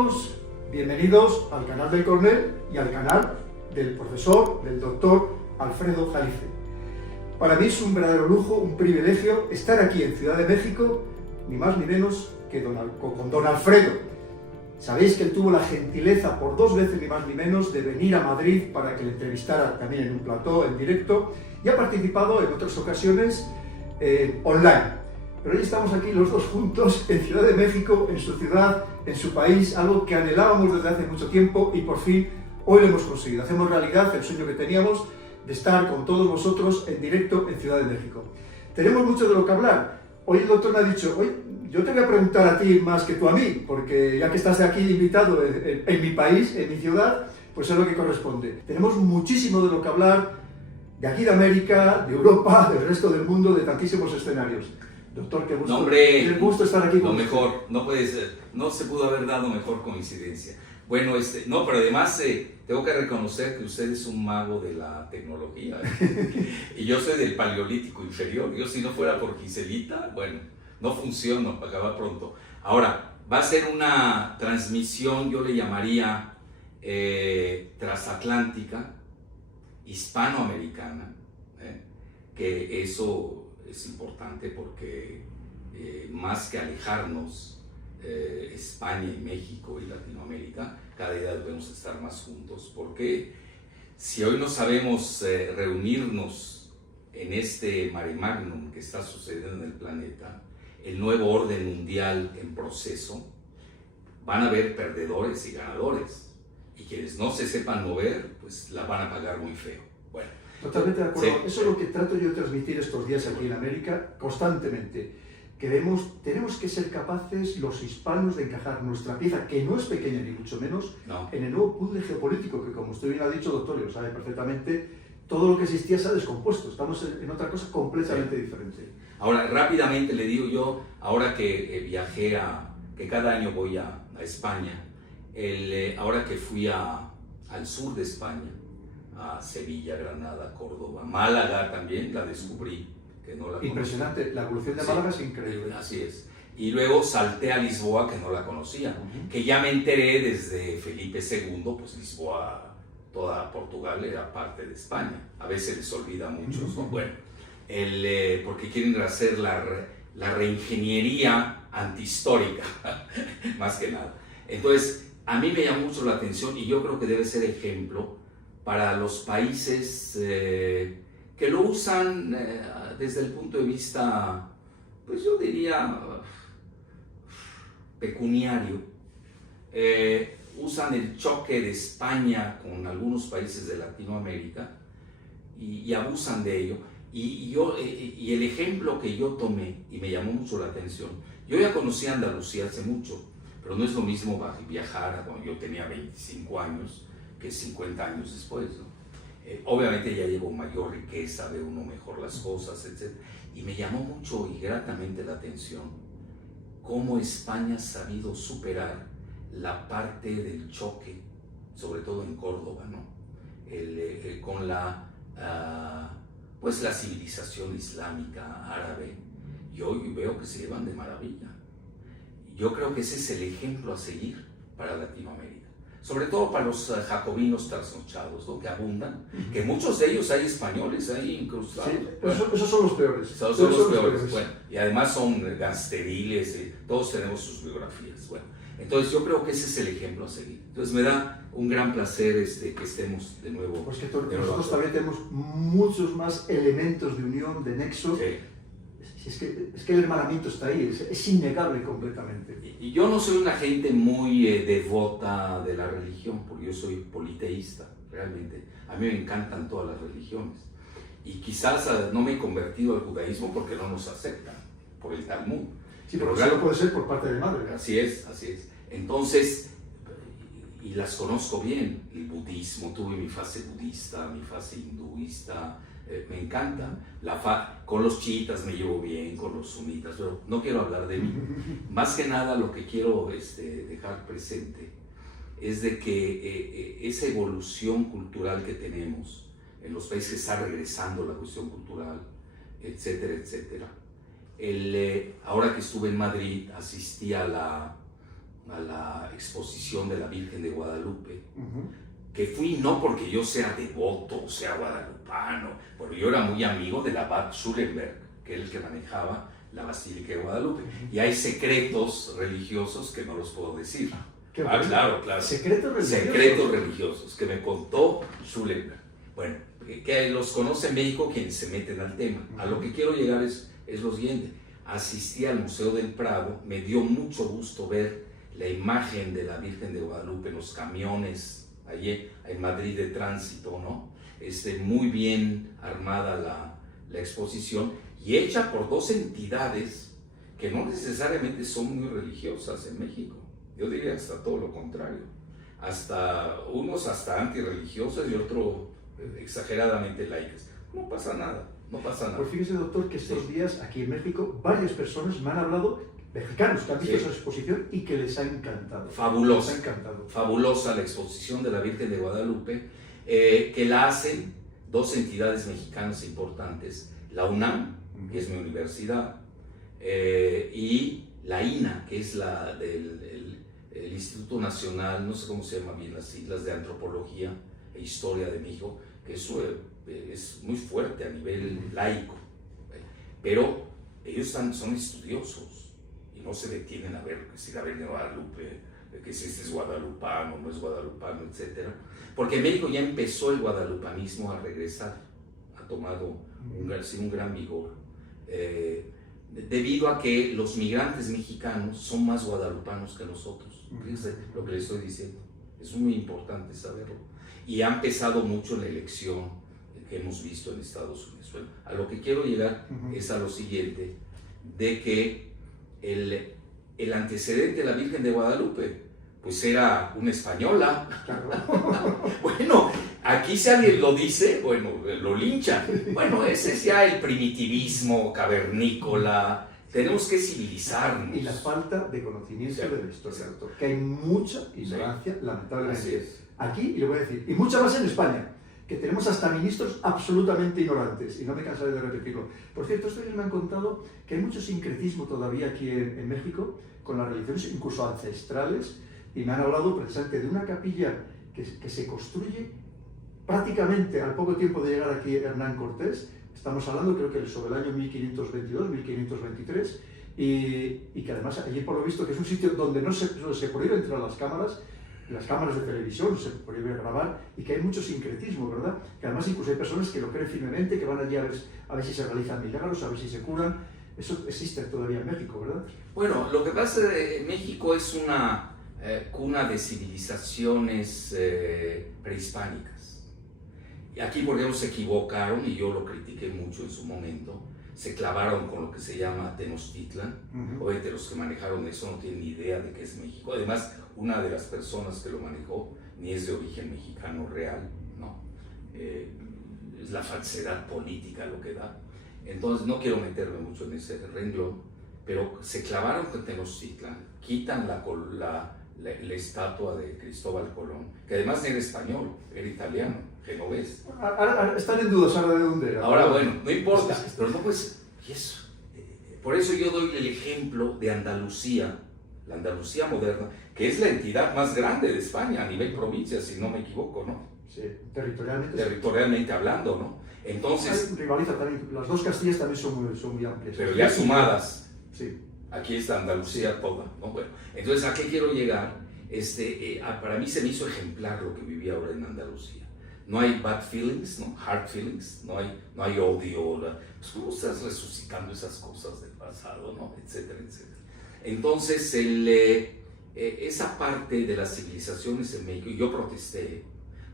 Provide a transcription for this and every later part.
amigos, bienvenidos al canal del Coronel y al canal del profesor, del doctor Alfredo Jalife. Para mí es un verdadero lujo, un privilegio estar aquí en Ciudad de México, ni más ni menos que con don Alfredo. Sabéis que él tuvo la gentileza por 2 veces, ni más ni menos, de venir a Madrid para que le entrevistara también en un plató, en directo, y ha participado en otras ocasiones online. Pero hoy estamos aquí los dos juntos en Ciudad de México, en su ciudad, en su país, algo que anhelábamos desde hace mucho tiempo y por fin hoy lo hemos conseguido. Hacemos realidad el sueño que teníamos de estar con todos vosotros en directo en Ciudad de México. Tenemos mucho de lo que hablar. Hoy el doctor me ha dicho, hoy yo te voy a preguntar a ti más que tú a mí, porque ya que estás aquí invitado en mi país, en mi ciudad, pues es lo que corresponde. Tenemos muchísimo de lo que hablar de aquí de América, de Europa, del resto del mundo, de tantísimos escenarios. Doctor, qué gusto, qué gusto estar aquí con usted. Lo mejor, no puede ser, no se pudo haber dado mejor coincidencia. Bueno, no, pero además tengo que reconocer que usted es un mago de la tecnología. Y yo soy del Paleolítico inferior. Yo si no fuera por Giselita, bueno, no funciono, acaba pronto. Ahora, va a ser una transmisión, yo le llamaría transatlántica, hispanoamericana, que eso es importante porque más que alejarnos, España y México y Latinoamérica, cada día debemos estar más juntos, porque si hoy no sabemos reunirnos en este mare magnum que está sucediendo en el planeta, el nuevo orden mundial en proceso, van a haber perdedores y ganadores, y quienes no se sepan mover, pues la van a pagar muy feo. Bueno, totalmente de acuerdo. Sí. Eso es lo que trato yo de transmitir estos días aquí en América constantemente. Tenemos que ser capaces, los hispanos, de encajar nuestra pieza, que no es pequeña ni mucho menos, en el nuevo puzzle geopolítico, que como usted bien ha dicho, doctor, y lo sabe perfectamente, todo lo que existía se ha descompuesto. Estamos en otra cosa completamente diferente. Ahora, rápidamente le digo yo, ahora que viajé que cada año voy a España, ahora que fui al sur de España, a Sevilla, Granada, Córdoba, Málaga también, la descubrí, que no la conocía. Impresionante, la evolución de Málaga es increíble. Así es. Y luego salté a Lisboa, que no la conocía, que ya me enteré desde Felipe II, pues Lisboa, toda Portugal era parte de España. A veces les olvida mucho, ¿no? Bueno, porque quieren hacer la reingeniería antihistórica, más que nada. Entonces, a mí me llama mucho la atención y yo creo que debe ser ejemplo para los países que lo usan desde el punto de vista, pues yo diría, pecuniario. Usan el choque de España con algunos países de Latinoamérica y abusan de ello. Y el ejemplo que yo tomé, y me llamó mucho la atención, yo ya conocí Andalucía hace mucho, pero no es lo mismo viajar cuando yo tenía 25 años, que 50 años después, ¿no? Obviamente ya llevo mayor riqueza, ve uno mejor las cosas, etc. Y me llamó mucho y gratamente la atención cómo España ha sabido superar la parte del choque, sobre todo en Córdoba, ¿no? Con pues la civilización islámica, árabe, y hoy veo que se llevan de maravilla. Yo creo que ese es el ejemplo a seguir para Latinoamérica. Sobre todo para los jacobinos trasnochados, ¿no? Que abundan, que muchos de ellos hay españoles ahí incrustados. Sí, bueno, esos son los peores. Esos son los peores. Bueno, y además son gangsteriles, todos tenemos sus biografías. Bueno, entonces yo creo que ese es el ejemplo a seguir. Entonces me da un gran placer que estemos de nuevo. Pues que nosotros también tenemos muchos más elementos de unión, de nexo. Sí. Es que el hermanamiento está ahí, es innegable completamente. Y yo no soy una gente muy devota de la religión, porque yo soy politeísta, realmente. A mí me encantan todas las religiones. Y quizás no me he convertido al judaísmo porque no nos aceptan, por el Talmud. Sí, pero claro, puede ser por parte de madre. Así es, así es. Entonces, y las conozco bien, el budismo, tuve mi fase budista, mi fase hinduista, me encanta. Con los chiitas me llevo bien, con los sunitas, pero no quiero hablar de mí. Más que nada lo que quiero dejar presente es de que esa evolución cultural que tenemos en los países que está regresando la cuestión cultural, etcétera, etcétera. Ahora que estuve en Madrid, asistí a a la exposición de la Virgen de Guadalupe, Ujú. que fui no porque yo sea devoto o sea guadalupano, porque yo era muy amigo del abad Schulenberg, que era el que manejaba la Basílica de Guadalupe. Y hay secretos religiosos que no los puedo decir. Qué bueno. Claro, claro. Secretos religiosos. Secretos religiosos que me contó Schulenberg. Bueno, que los conoce en México quienes se meten al tema. A lo que quiero llegar es lo siguiente. Asistí al Museo del Prado, me dio mucho gusto ver la imagen de la Virgen de Guadalupe en los camiones allí en Madrid de tránsito, ¿no? Muy bien armada la exposición y hecha por dos entidades que no necesariamente son muy religiosas en México. Yo diría hasta todo lo contrario. Unos hasta antirreligiosos y otros exageradamente laicas. No pasa nada, no pasa nada. Pues fíjese, doctor, que estos días aquí en México varias personas me han hablado, mexicanos, que han visto esa exposición y que les ha encantado. Fabulosa. Les ha encantado. Fabulosa la exposición de la Virgen de Guadalupe, que la hacen dos entidades mexicanas importantes, la UNAM, que es mi universidad, y la INA, que es el Instituto Nacional, no sé cómo se llama bien las siglas, de Antropología e Historia de México, que eso es muy fuerte a nivel laico, pero ellos son estudiosos y no se detienen a ver si la Virgen de Guadalupe, que si este es guadalupano, no es guadalupano, etc. Porque en México ya empezó el guadalupanismo a regresar, ha tomado un gran vigor, debido a que los migrantes mexicanos son más guadalupanos que nosotros. Fíjense lo que les estoy diciendo, es muy importante saberlo. Y ha empezado mucho en la elección que hemos visto en Estados Unidos. Bueno, a lo que quiero llegar es a lo siguiente, de que el antecedente de la Virgen de Guadalupe, pues era una española. Claro. Bueno, aquí si alguien lo dice, bueno, lo linchan. Bueno, ese es ya el primitivismo cavernícola. Tenemos que civilizarnos. Y la falta de conocimiento de la historia, Exacto. doctor, que hay mucha ignorancia, lamentablemente. Así es. Aquí, y le voy a decir, y mucha más en España, que tenemos hasta ministros absolutamente ignorantes, y no me cansaré de repetirlo. Por cierto, estos días me han contado que hay mucho sincretismo todavía aquí en México, con las religiones incluso ancestrales, y me han hablado precisamente de una capilla que se construye prácticamente al poco tiempo de llegar aquí Hernán Cortés. Estamos hablando, creo que sobre el año 1522, 1523, y que además allí por lo visto que es un sitio donde no se prohíbe entrar las cámaras de televisión, se prohíbe grabar, y que hay mucho sincretismo, ¿verdad? Que además incluso hay personas que lo creen firmemente, que van allí a ver si se realizan milagros, a ver si se curan. Eso existe todavía en México, ¿verdad? Bueno, lo que pasa es que México es una cuna de civilizaciones prehispánicas. Y aquí, por ejemplo, se equivocaron, y yo lo critiqué mucho en su momento, se clavaron con lo que se llama Tenochtitlan. Obviamente los que manejaron eso no tienen ni idea de qué es México. Además, una de las personas que lo manejó ni es de origen mexicano real, ¿no? Es la falsedad política lo que da. Entonces, no quiero meterme mucho en ese renglón, pero se clavaron con Tenochtitlan, quitan la estatua de Cristóbal Colón, que además era español, era italiano, genovés. Ahora están en dudas ahora de dónde era. Ahora, bueno, no importa, pero no pues, y eso. Por eso yo doy el ejemplo de Andalucía, la Andalucía moderna, que es la entidad más grande de España a nivel provincia, si no me equivoco, ¿no? Sí, territorialmente. Territorialmente hablando, ¿no? Entonces, rivaliza también, las dos Castillas también son muy amplias. pero ya sumadas, sí. Aquí está Andalucía toda, ¿no? Bueno, entonces, ¿a qué quiero llegar? Para mí se me hizo ejemplar lo que vivía ahora en Andalucía. No hay bad feelings, ¿no? Hard feelings, no hay odio. Pues, ¿cómo estás resucitando esas cosas del pasado, ¿no? Etcétera, etcétera. Entonces, esa parte de las civilizaciones en México, yo protesté,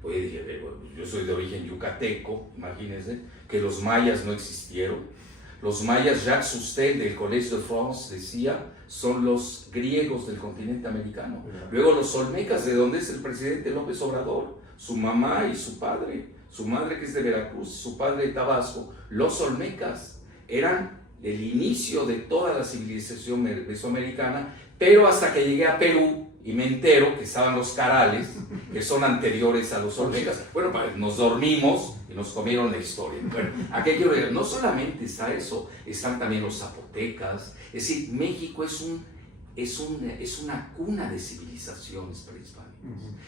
pues dije, bueno, yo soy de origen yucateco, imagínense, que los mayas no existieron. Los mayas, Jacques Sustein del Collège de France decía, son los griegos del continente americano. Luego los olmecas, de donde es el presidente López Obrador, su mamá y su padre, su madre que es de Veracruz, su padre de Tabasco. Los olmecas eran el inicio de toda la civilización mesoamericana, pero hasta que llegué a Perú y me entero que estaban los carales, que son anteriores a los olmecas. Bueno, nos dormimos y nos comieron la historia. Bueno, ¿a qué quiero decir? No solamente está eso, están también los zapotecas. Es decir, México es es una cuna de civilizaciones prehispánicas.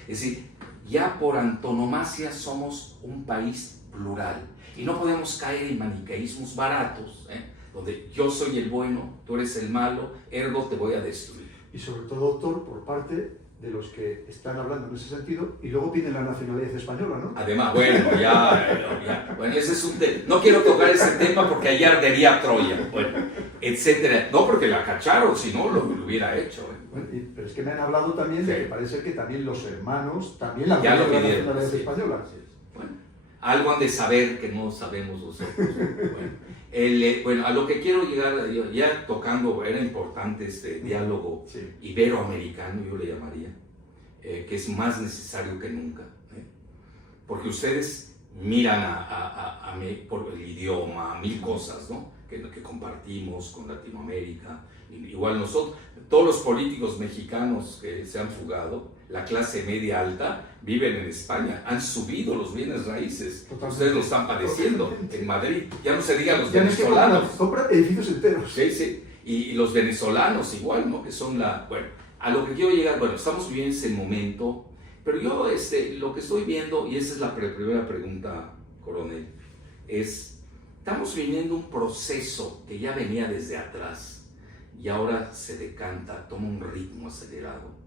Es decir, ya por antonomasia somos un país plural y no podemos caer en maniqueísmos baratos, donde yo soy el bueno, tú eres el malo, ergo te voy a destruir. Y sobre todo, doctor, por parte de los que están hablando en ese sentido y luego piden la nacionalidad española, ¿no? Además, bueno, ese es un tema. No quiero tocar ese tema porque allá ardería Troya, bueno, etcétera. No porque la cacharon, si no lo hubiera hecho. Bueno, pero es que me han hablado también de que parece que también los hermanos también la ya lo pidieron pidieron, la nacionalidad sí. española. Bueno, algo han de saber que no sabemos nosotros. Bueno, a lo que quiero llegar, ya tocando, era importante este diálogo iberoamericano, yo le llamaría, que es más necesario que nunca, porque ustedes miran por el idioma, mil cosas, ¿no? que compartimos con Latinoamérica, igual nosotros, todos los políticos mexicanos que se han fugado, la clase media alta, viven en España, han subido los bienes raíces. Totalmente. Ustedes lo están padeciendo en Madrid, ya no se digan los venezolanos. Compran edificios enteros. Sí, y los venezolanos igual, ¿no? Que son bueno, a lo que quiero llegar, bueno, estamos viviendo ese momento, pero yo lo que estoy viendo, y esa es la primera pregunta, coronel, estamos viviendo un proceso que ya venía desde atrás y ahora se decanta, toma un ritmo acelerado.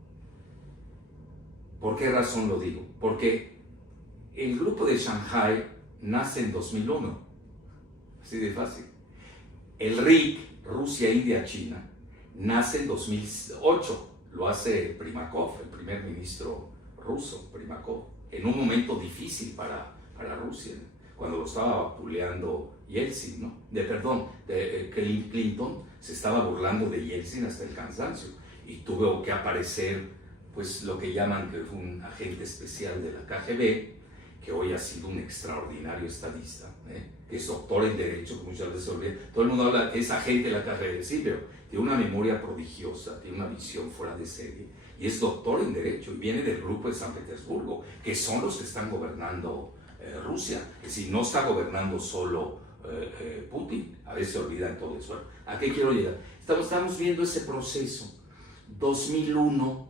¿Por qué razón lo digo? Porque el grupo de Shanghái nace en 2001, así de fácil. El RIC, Rusia, India, China, nace en 2008, lo hace Primakov, el primer ministro ruso, Primakov, en un momento difícil para Rusia, cuando lo estaba vapuleando Yeltsin, ¿no? Clinton se estaba burlando de Yeltsin hasta el cansancio y tuvo que aparecer pues lo que llaman que fue un agente especial de la KGB, que hoy ha sido un extraordinario estadista, que es doctor en Derecho, que muchas veces se olvida. Todo el mundo habla, es agente de la KGB, sí, pero tiene una memoria prodigiosa, tiene una visión fuera de serie, y es doctor en Derecho, y viene del grupo de San Petersburgo, que son los que están gobernando Rusia. Es decir, no está gobernando solo Putin, a veces se olvidan todo eso. ¿A qué quiero llegar? Estamos viendo ese proceso. 2001,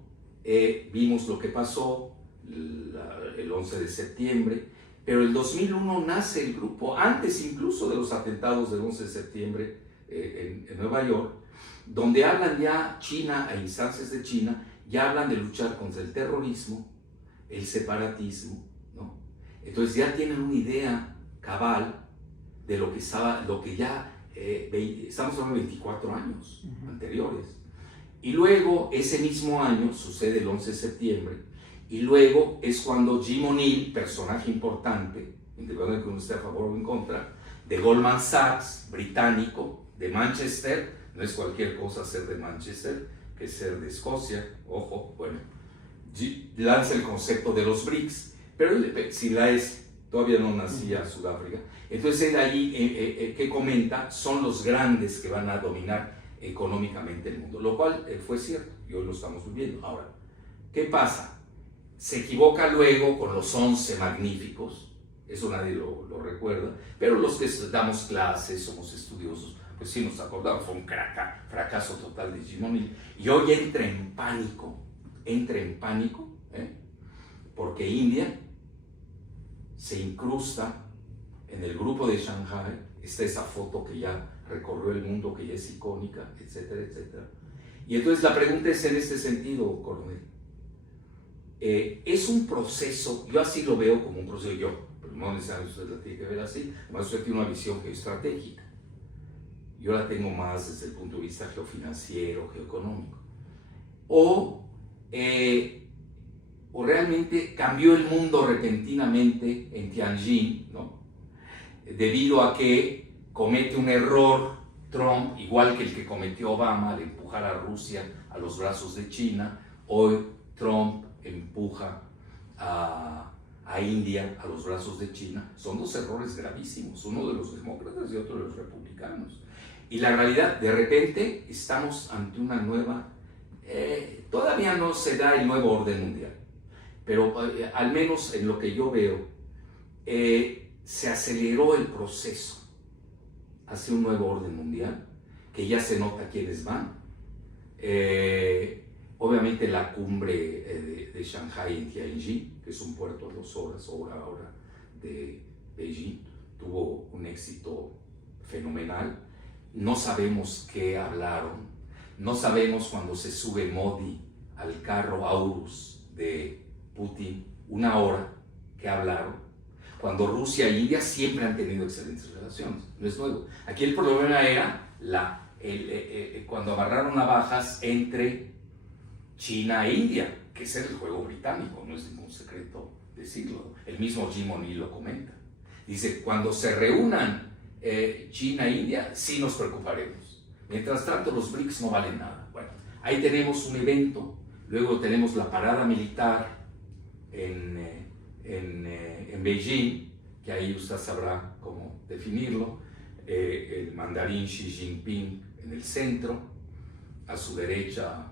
vimos lo que pasó el 11 de septiembre, pero el 2001 nace el grupo, antes incluso de los atentados del 11 de septiembre en Nueva York, donde hablan ya China, a instancias de China, ya hablan de luchar contra el terrorismo, el separatismo, ¿no? Entonces ya tienen una idea cabal de lo que ya, estamos hablando de 24 años anteriores. Y luego, ese mismo año, sucede el 11 de septiembre, y luego es cuando Jim O'Neill, personaje importante, independientemente de que uno esté a favor o en contra, de Goldman Sachs, británico, de Manchester, no es cualquier cosa ser de Manchester, que ser de Escocia, ojo, bueno, lanza el concepto de los BRICS, pero si todavía no nacía Sudáfrica, entonces él ahí, que comenta, son los grandes que van a dominar económicamente el mundo, lo cual fue cierto y hoy lo estamos viviendo. Ahora, ¿qué pasa? Se equivoca luego con los 11 magníficos, eso nadie lo recuerda, pero los que damos clases, somos estudiosos, pues sí nos acordamos, fue un fracaso total de Jim O'Neill, y hoy entra en pánico, porque India se incrusta en el grupo de Shanghái. Está esa foto que ya recorrió el mundo, que ya es icónica, etcétera, etcétera. Y entonces la pregunta es en este sentido, coronel. Es un proceso, yo así lo veo como un proceso, pero no necesariamente usted la tiene que ver así, además usted tiene una visión geoestratégica. Yo la tengo más desde el punto de vista geofinanciero, geoeconómico. O realmente cambió el mundo repentinamente en Tianjin, ¿no? Debido a que comete un error Trump, igual que el que cometió Obama al empujar a Rusia a los brazos de China. Hoy Trump empuja a India a los brazos de China. Son dos errores gravísimos, uno de los demócratas y otro de los republicanos. Y la realidad, de repente estamos ante una nueva, todavía no se da el nuevo orden mundial, pero al menos en lo que yo veo, se aceleró el proceso hacia un nuevo orden mundial, que ya se nota quiénes van. Obviamente la cumbre de Shanghái en Tianjin, que es un puerto a 2 horas, hora de Beijing, tuvo un éxito fenomenal. No sabemos qué hablaron, no sabemos cuando se sube Modi al carro Aurus de Putin, 1 hora, qué hablaron. Cuando Rusia e India siempre han tenido excelentes relaciones, no es nuevo. Aquí el problema era cuando amarraron navajas entre China e India, que es el juego británico, no es ningún secreto decirlo. El mismo Jim O'Neill lo comenta. Dice, cuando se reúnan China e India, sí nos preocuparemos. Mientras tanto, los BRICS no valen nada. Bueno, ahí tenemos un evento, luego tenemos la parada militar en Beijing, que ahí usted sabrá cómo definirlo, el mandarín Xi Jinping en el centro, a su derecha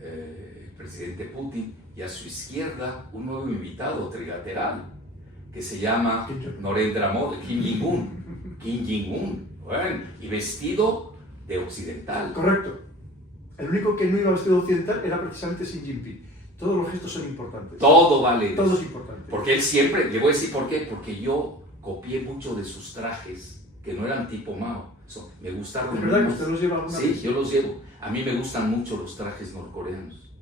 el presidente Putin, y a su izquierda un nuevo invitado trilateral, que se llama Narendra Modi, Kim Jong-un, bueno, y vestido de occidental. Correcto. El único que no iba vestido de occidental era precisamente Xi Jinping. Todos los gestos son importantes. Todo vale. Todo es importante. Porque él siempre, le voy a decir por qué, porque yo copié mucho de sus trajes, que no eran tipo Mao. Eso, me gustaron. ¿Es verdad que usted los lleva alguna vez? Sí, yo los llevo. A mí me gustan mucho los trajes norcoreanos.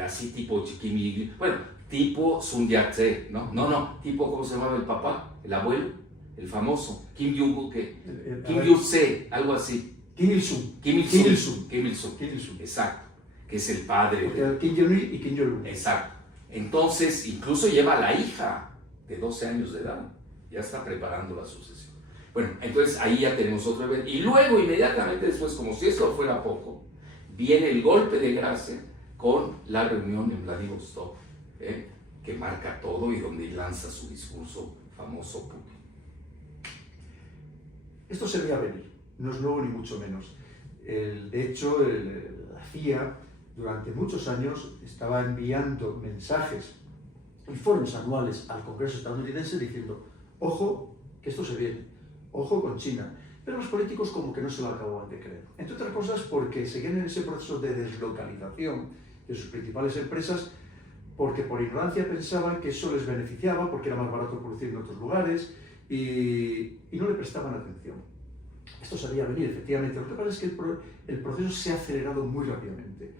Así tipo Kim Il-sung, bueno, tipo Sun Yat-sen, ¿no? No, tipo, ¿cómo se llamaba el papá? El abuelo, el famoso, Kim Jong-un, Kim Il-sung, algo así. Kim Il-sung. Kim Il-sung, exacto, que es el padre. Porque Kim Jong-il y Kim Jong-un. Exacto. Entonces, incluso lleva a la hija de 12 años de edad, ya está preparando la sucesión. Bueno, entonces ahí ya tenemos otro evento. Y luego, inmediatamente después, como si esto fuera poco, viene el golpe de gracia con la reunión en Vladivostok, que marca todo y donde lanza su discurso famoso Putin. Esto se veía venir, no es nuevo ni mucho menos. De hecho, la CIA durante muchos años estaba enviando mensajes, informes anuales al Congreso estadounidense diciendo, ojo, que esto se viene, ojo con China. Pero los políticos como que no se lo acababan de creer. Entre otras cosas porque seguían en ese proceso de deslocalización de sus principales empresas, porque por ignorancia pensaban que eso les beneficiaba, porque era más barato producir en otros lugares, y no le prestaban atención. Esto se veía venir, efectivamente. Lo que pasa es que el proceso se ha acelerado muy rápidamente.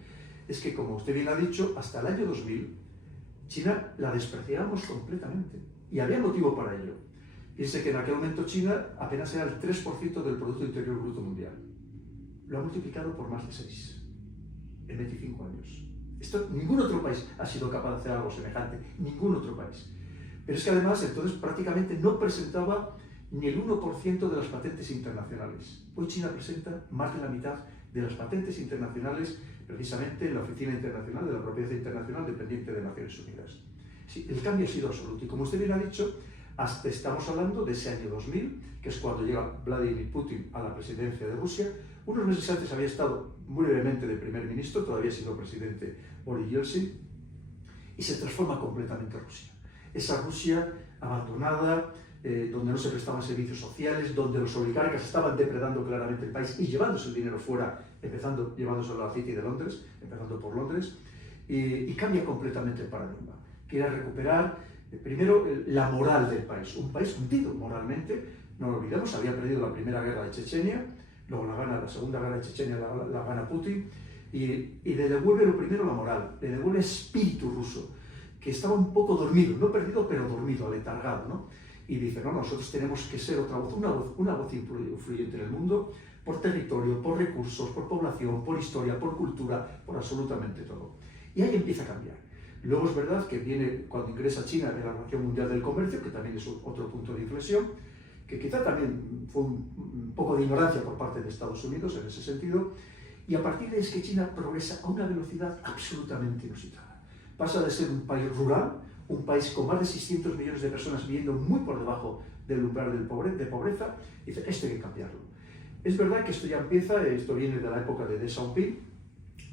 Es que, como usted bien ha dicho, hasta el año 2000, China la despreciábamos completamente, y había motivo para ello. Piense que en aquel momento China apenas era el 3% del Producto Interior Bruto Mundial. Lo ha multiplicado por más de 6 en 25 años. Ningún otro país ha sido capaz de hacer algo semejante, ningún otro país. Pero es que además entonces prácticamente no presentaba ni el 1% de las patentes internacionales. Hoy China presenta más de la mitad de las patentes internacionales, precisamente en la Oficina Internacional de la Propiedad Internacional dependiente de Naciones Unidas. Sí, el cambio ha sido absoluto y como usted bien ha dicho, hasta estamos hablando de ese año 2000, que es cuando llega Vladimir Putin a la presidencia de Rusia. Unos meses antes había estado muy brevemente de primer ministro, todavía ha sido presidente Boris Yeltsin, y se transforma completamente Rusia. Esa Rusia abandonada, donde no se prestaban servicios sociales, donde los oligarcas estaban depredando claramente el país y llevándose el dinero fuera, empezando llevándoselo a la City de Londres, empezando por Londres, y cambia completamente el paradigma. Quiere recuperar primero la moral del país, un país hundido moralmente. No lo olvidemos, había perdido la primera guerra de Chechenia, luego la segunda guerra de Chechenia la gana Putin, y le devuelve lo primero la moral, le devuelve espíritu ruso, que estaba un poco dormido, no perdido, pero dormido, aletargado, ¿no? Y dice, no, nosotros tenemos que ser otra voz, una voz influyente en el mundo, por territorio, por recursos, por población, por historia, por cultura, por absolutamente todo. Y ahí empieza a cambiar. Luego es verdad que viene cuando ingresa China en la Organización Mundial del Comercio, que también es otro punto de inflexión, que quizá también fue un poco de ignorancia por parte de Estados Unidos en ese sentido, y a partir de ahí es que China progresa a una velocidad absolutamente inusitada. Pasa de ser un país rural, un país con más de 600 millones de personas viviendo muy por debajo del umbral de pobreza, y dice, esto hay que cambiarlo. Es verdad que esto ya empieza, esto viene de la época de Deng Xiaoping,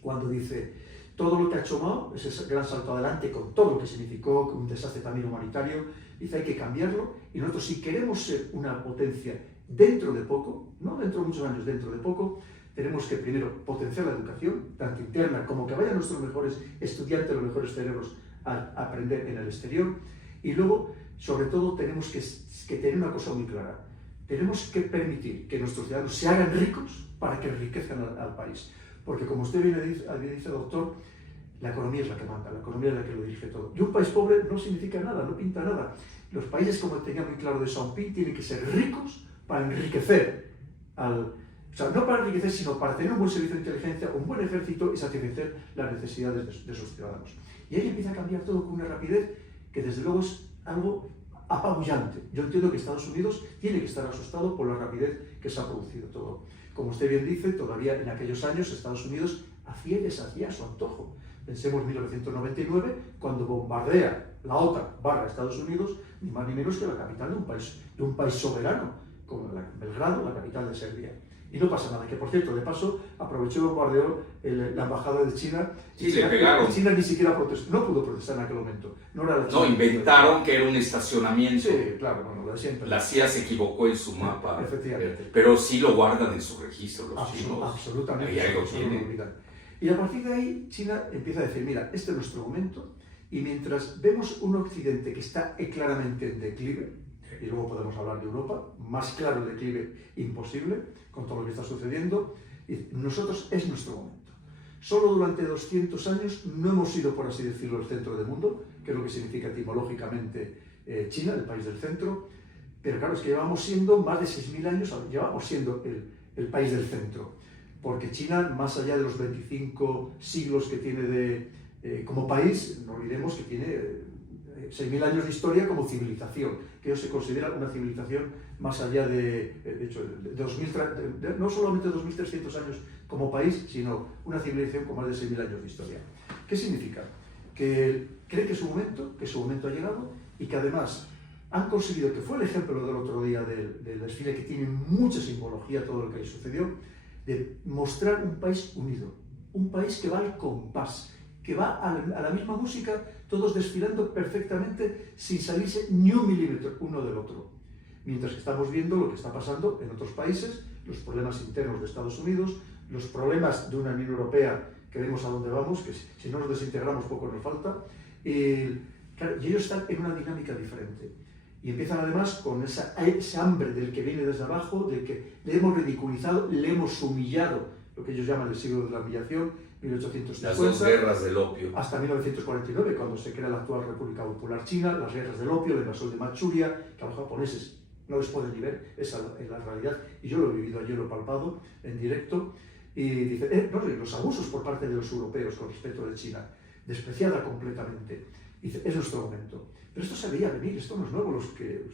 cuando dice, todo lo que ha hecho Mao, ese gran salto adelante con todo lo que significó, un desastre también humanitario, dice hay que cambiarlo, y nosotros si queremos ser una potencia dentro de poco, no dentro de muchos años, dentro de poco, tenemos que primero potenciar la educación, tanto interna como que vayan nuestros mejores estudiantes, los mejores cerebros a aprender en el exterior. Y luego, sobre todo, tenemos que tener una cosa muy clara. Tenemos que permitir que nuestros ciudadanos se hagan ricos para que enriquezcan al país. Porque como usted bien dice, doctor, la economía es la que manda, la economía es la que lo dirige todo. Y un país pobre no significa nada, no pinta nada. Los países, como tenía muy claro de Xiaoping, tienen que ser ricos para enriquecer o sea, no para enriquecer, sino para tener un buen servicio de inteligencia, un buen ejército y satisfacer las necesidades de sus ciudadanos. Y ahí empieza a cambiar todo con una rapidez que desde luego es algo apabullante. Yo entiendo que Estados Unidos tiene que estar asustado por la rapidez que se ha producido todo. Como usted bien dice, todavía en aquellos años Estados Unidos hacía y deshacía a su antojo. Pensemos en 1999, cuando bombardea la OTAN / Estados Unidos, ni más ni menos que la capital de un país soberano, como Belgrado, la capital de Serbia. Y no pasa nada, que por cierto, de paso, aprovechó y bombardeó la embajada de China. Sí, le pegaron. China ni siquiera protestó, no pudo protestar en aquel momento. No, inventaron que era un estacionamiento. Sí, claro, bueno, lo de siempre. La CIA se equivocó en su mapa. Efectivamente. Pero sí lo guardan en su registro los chinos. Absolutamente. Ahí lo tienen. Y a partir de ahí, China empieza a decir, mira, este es nuestro momento, y mientras vemos un occidente que está claramente en declive, y luego podemos hablar de Europa, más claro el declive imposible, con todo lo que está sucediendo, y nosotros es nuestro momento. Solo durante 200 años no hemos sido, por así decirlo, el centro del mundo, que es lo que significa etimológicamente China, el país del centro, pero claro, es que llevamos siendo más de 6.000 años, llevamos siendo el país del centro, porque China, más allá de los 25 siglos que tiene como país, no olvidemos que tiene 6.000 años de historia como civilización, que ellos se considera una civilización más allá de hecho, no solamente 2.300 años como país, sino una civilización con más de 6.000 años de historia. ¿Qué significa? Que cree que su momento ha llegado y que además han conseguido, que fue el ejemplo del otro día del desfile, que tiene mucha simbología todo lo que ahí sucedió, de mostrar un país unido, un país que va al compás, que va a la misma música, todos desfilando perfectamente sin salirse ni un milímetro uno del otro. Mientras que estamos viendo lo que está pasando en otros países, los problemas internos de Estados Unidos, los problemas de una Unión Europea que vemos a dónde vamos, que si no nos desintegramos poco nos falta, claro, y ellos están en una dinámica diferente. Y empiezan además con ese hambre del que viene desde abajo, del que le hemos ridiculizado, le hemos humillado, lo que ellos llaman el siglo de la humillación, 1850, las dos guerras del opio. Hasta 1949, cuando se crea la actual República Popular China, las guerras del opio, la invasión de Manchuria, que a los japoneses no les pueden ni ver, esa es la realidad, y yo lo he vivido ayer, lo he palpado en directo, y dice, los abusos por parte de los europeos con respecto de China, despreciada completamente, dice, es nuestro momento. Pero esto se veía venir, esto no es nuevo, los que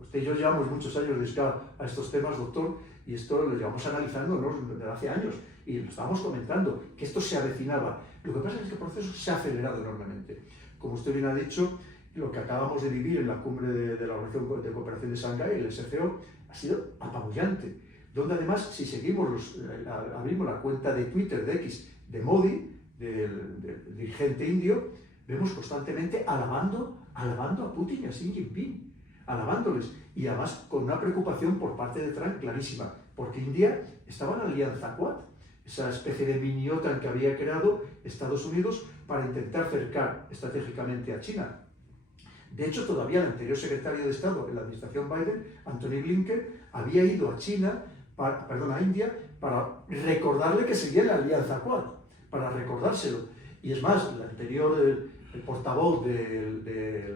usted y yo llevamos muchos años dedicados a estos temas, doctor, y esto lo llevamos analizando desde hace años, y lo estábamos comentando, que esto se avecinaba. Lo que pasa es que el proceso se ha acelerado enormemente. Como usted bien ha dicho, lo que acabamos de vivir en la cumbre de la Organización de Cooperación de Shanghái, el SCO, ha sido apabullante, donde además, si seguimos, abrimos la cuenta de Twitter, de X, de Modi, del dirigente indio, vemos constantemente alabando a Putin y a Xi Jinping, alabándoles, y además con una preocupación por parte de Trump clarísima, porque India estaba en la alianza Quad, esa especie de mini-OTAN que había creado Estados Unidos para intentar cercar estratégicamente a China. De hecho, todavía el anterior secretario de Estado en la administración Biden, Anthony Blinken, había ido a India para recordarle que seguía en la alianza Quad, para recordárselo. Y es más, el anterior el portavoz de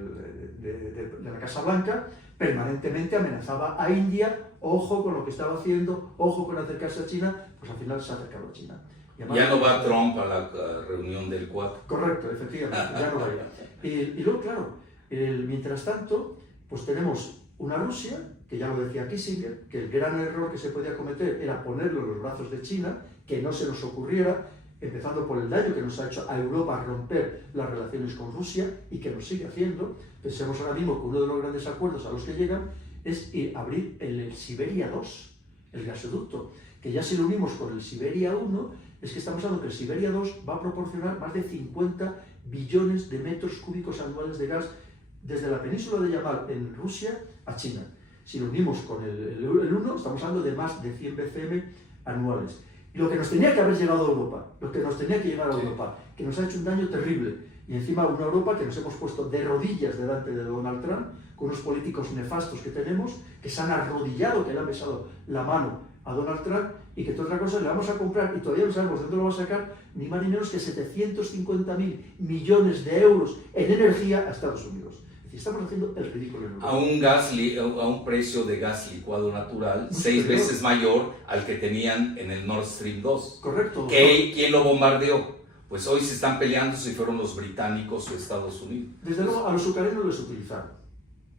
la Casa Blanca permanentemente amenazaba a India, ojo con lo que estaba haciendo, ojo con acercarse a China, pues al final se ha acercado a China. Además, ya no va Trump a la reunión del Quad. Correcto, efectivamente, ya no va a ir. Y luego, claro, mientras tanto, pues tenemos una Rusia, que ya lo decía Kissinger, que el gran error que se podía cometer era ponerlo en los brazos de China, que no se nos ocurriera, empezando por el daño que nos ha hecho a Europa romper las relaciones con Rusia y que nos sigue haciendo. Pensemos ahora mismo que uno de los grandes acuerdos a los que llegan es abrir el Siberia 2, el gasoducto, que ya si lo unimos con el Siberia 1, es que estamos hablando que el Siberia 2 va a proporcionar más de 50 billones de metros cúbicos anuales de gas desde la península de Yamal en Rusia a China. Si lo unimos con el 1, estamos hablando de más de 100 BCM anuales. lo que nos tenía que haber llegado a Europa, lo que nos tenía que llegar a Europa, que nos ha hecho un daño terrible. Y encima una Europa que nos hemos puesto de rodillas delante de Donald Trump, con unos políticos nefastos que tenemos, que se han arrodillado, que le han besado la mano a Donald Trump, y que toda otra cosa le vamos a comprar, y todavía no sabemos de dónde lo va a sacar, ni más ni menos que 750.000 millones de euros en energía a Estados Unidos. Es decir, estamos haciendo el ridículo en Europa. A un precio de gas licuado natural 6 veces mayor al que tenían en el Nord Stream 2. Correcto. ¿Quién lo bombardeó? Pues hoy se están peleando si fueron los británicos o Estados Unidos. Desde luego a los ucranianos les utilizaron.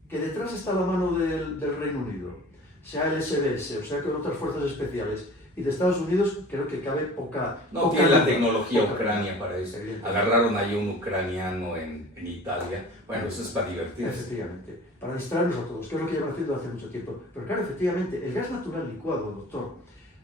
Que detrás está la mano del Reino Unido, sea el SBS, o sea con otras fuerzas especiales, y de Estados Unidos creo que cabe poca... No tiene la tecnología Ucrania para eso. Agarraron ahí un ucraniano en Italia. Bueno, eso es para divertirse. Efectivamente, para distraernos a todos, que es lo que llevan haciendo hace mucho tiempo. Pero claro, efectivamente, el gas natural licuado, doctor,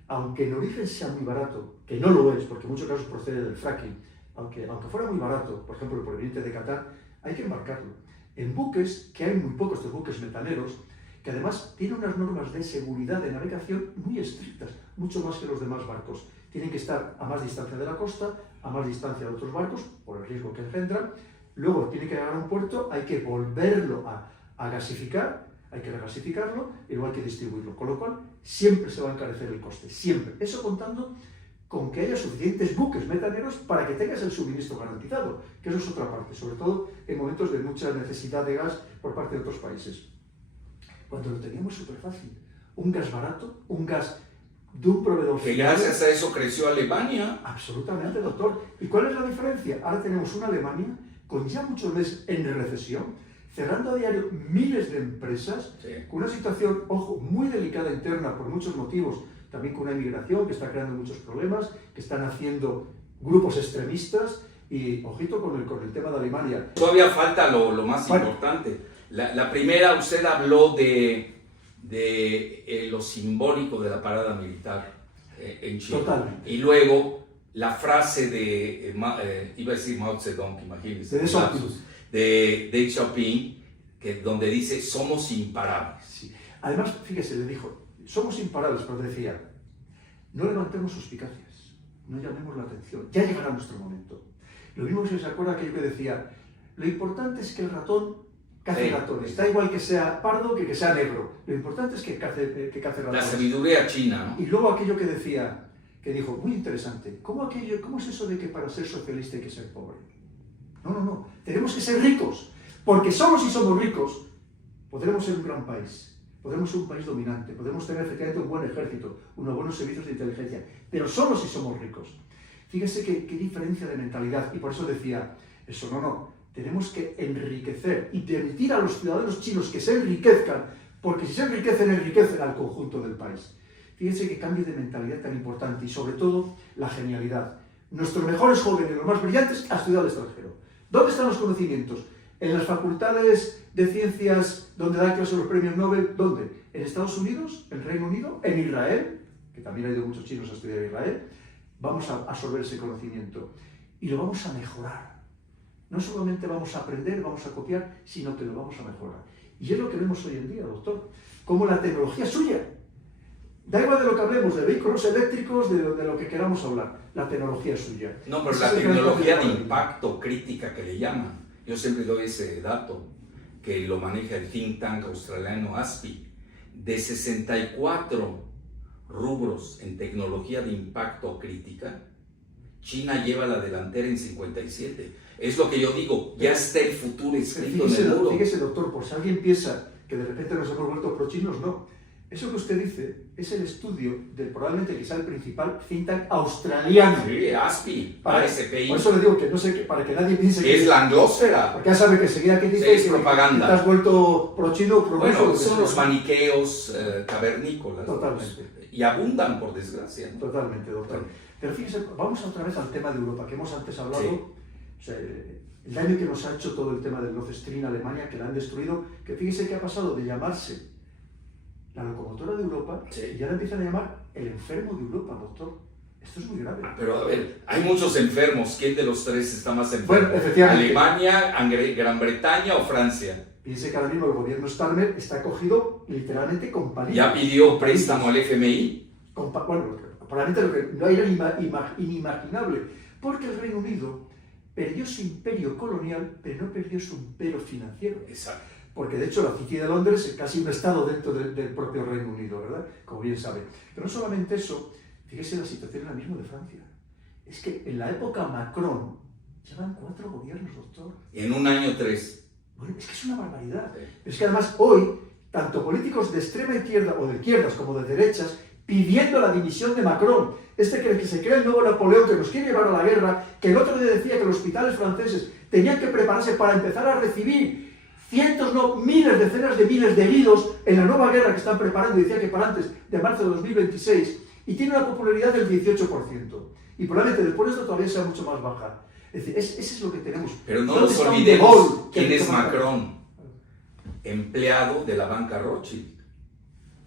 aunque en origen sea muy barato, que no lo es, porque en muchos casos procede del fracking, aunque fuera muy barato, por ejemplo, el proveniente de Qatar, hay que embarcarlo en buques, que hay muy pocos estos buques metaneros, que además tienen unas normas de seguridad de navegación muy estrictas, mucho más que los demás barcos. Tienen que estar a más distancia de la costa, a más distancia de otros barcos, por el riesgo que engendran. Luego tiene que llegar a un puerto, hay que volverlo a gasificar, hay que regasificarlo y luego hay que distribuirlo. Con lo cual, siempre se va a encarecer el coste, siempre. Eso contando con que haya suficientes buques metaneros para que tengas el suministro garantizado, que eso es otra parte, sobre todo en momentos de mucha necesidad de gas por parte de otros países. Cuando lo teníamos súper fácil, un gas barato, un gas de un proveedor que gracias a eso creció Alemania. Absolutamente, doctor. ¿Y cuál es la diferencia? Ahora tenemos una Alemania con ya muchos meses en recesión, cerrando a diario miles de empresas, sí, con una situación, ojo, muy delicada interna por muchos motivos, también con una inmigración que está creando muchos problemas, que están haciendo grupos extremistas, y ojito con el tema de Alemania. Todavía falta lo más importante. La primera, usted habló de lo simbólico de la parada militar en Chile. Totalmente. Y luego la frase de, iba a decir Mao Zedong, imagínense, de Deng Xiaoping, donde dice, somos imparables. Sí. Además, fíjese, le dijo, somos imparables, pero decía, no levantemos suspicacias, no llamemos la atención, ya llegará nuestro momento. Lo mismo si se acuerda aquello que decía, lo importante es que el ratón cace ratones, da igual que sea pardo que sea negro, lo importante es que cace ratones. La sabiduría china, ¿no? Y luego aquello que decía, que dijo, muy interesante, ¿cómo es eso de que para ser socialista hay que ser pobre? No, tenemos que ser ricos, porque solo si somos ricos podremos ser un gran país, podremos ser un país dominante, podemos tener efectivamente un buen ejército, unos buenos servicios de inteligencia, pero solo si somos ricos. Fíjese qué diferencia de mentalidad, y por eso decía, eso no, tenemos que enriquecer y permitir a los ciudadanos chinos que se enriquezcan, porque si se enriquecen al conjunto del país. Fíjense qué cambio de mentalidad tan importante, y sobre todo la genialidad. Nuestros mejores jóvenes, los más brillantes, han estudiado al extranjero. ¿Dónde están los conocimientos? ¿En las facultades de ciencias donde dan clases los premios Nobel? ¿Dónde? ¿En Estados Unidos? ¿En Reino Unido? ¿En Israel? Que también ha ido muchos chinos a estudiar en Israel. Vamos a absorber ese conocimiento y lo vamos a mejorar. No solamente vamos a aprender, vamos a copiar, sino que lo vamos a mejorar. Y es lo que vemos hoy en día, doctor. Como la tecnología es suya. Da igual de lo que hablemos, de vehículos eléctricos, de lo que queramos hablar. La tecnología es suya. No, pero la tecnología de impacto crítica que le llaman. Yo siempre doy ese dato, que lo maneja el think tank australiano ASPI. De 64 rubros en tecnología de impacto crítica, China lleva la delantera en 57. Es lo que yo digo, ya está el futuro escrito en el muro. Fíjese, doctor, por si alguien piensa que de repente nos hemos vuelto pro-chinos, no. Eso que usted dice es el estudio de probablemente quizá el principal think tank australiano. Sí, ASPI, ASPI. Por eso le digo que no sé, para que nadie piense que es la anglósfera. Porque ya sabe que seguida que dice es propaganda. Que te has vuelto pro-chino, pro-ruso. Bueno, son los maniqueos cavernícolas. Totalmente. Y abundan, por desgracia, ¿no? Totalmente, doctor. Pero fíjese, vamos otra vez al tema de Europa, que hemos antes hablado. Sí. O sea, el daño que nos ha hecho todo el tema del Nord Stream Alemania, que la han destruido, que fíjese que ha pasado de llamarse la locomotora de Europa, sí, y ahora empiezan a llamar el enfermo de Europa, doctor. Esto es muy grave. Pero a ver, hay muchos enfermos. ¿Quién de los tres está más enfermo? Bueno, efectivamente. ¿Alemania, Gran Bretaña o Francia? Piense que ahora mismo el gobierno Starmer está cogido literalmente con palillos. ¿Ya pidió préstamo al FMI? Bueno, probablemente lo que no era inimaginable, porque el Reino Unido perdió su imperio colonial, pero no perdió su imperio financiero. Exacto. Porque de hecho la City de Londres es casi un estado dentro del propio Reino Unido, ¿verdad? Como bien sabe. Pero no solamente eso, fíjese la situación ahora mismo de Francia. Es que en la época Macron llevan 4 gobiernos, doctor. En un año 3. Bueno, es que es una barbaridad. Sí. Es que además hoy, tanto políticos de extrema izquierda o de izquierdas como de derechas, pidiendo la dimisión de Macron, que se cree el nuevo Napoleón, que nos quiere llevar a la guerra, que el otro día decía que los hospitales franceses tenían que prepararse para empezar a recibir cientos, no, miles, decenas de miles de heridos en la nueva guerra que están preparando, y decía que para antes de marzo de 2026, y tiene una popularidad del 18%. Y probablemente después de esto todavía sea mucho más baja. Es decir, ese es lo que tenemos. Pero no nos olvidemos quién es Macron, empleado de la banca Rothschild.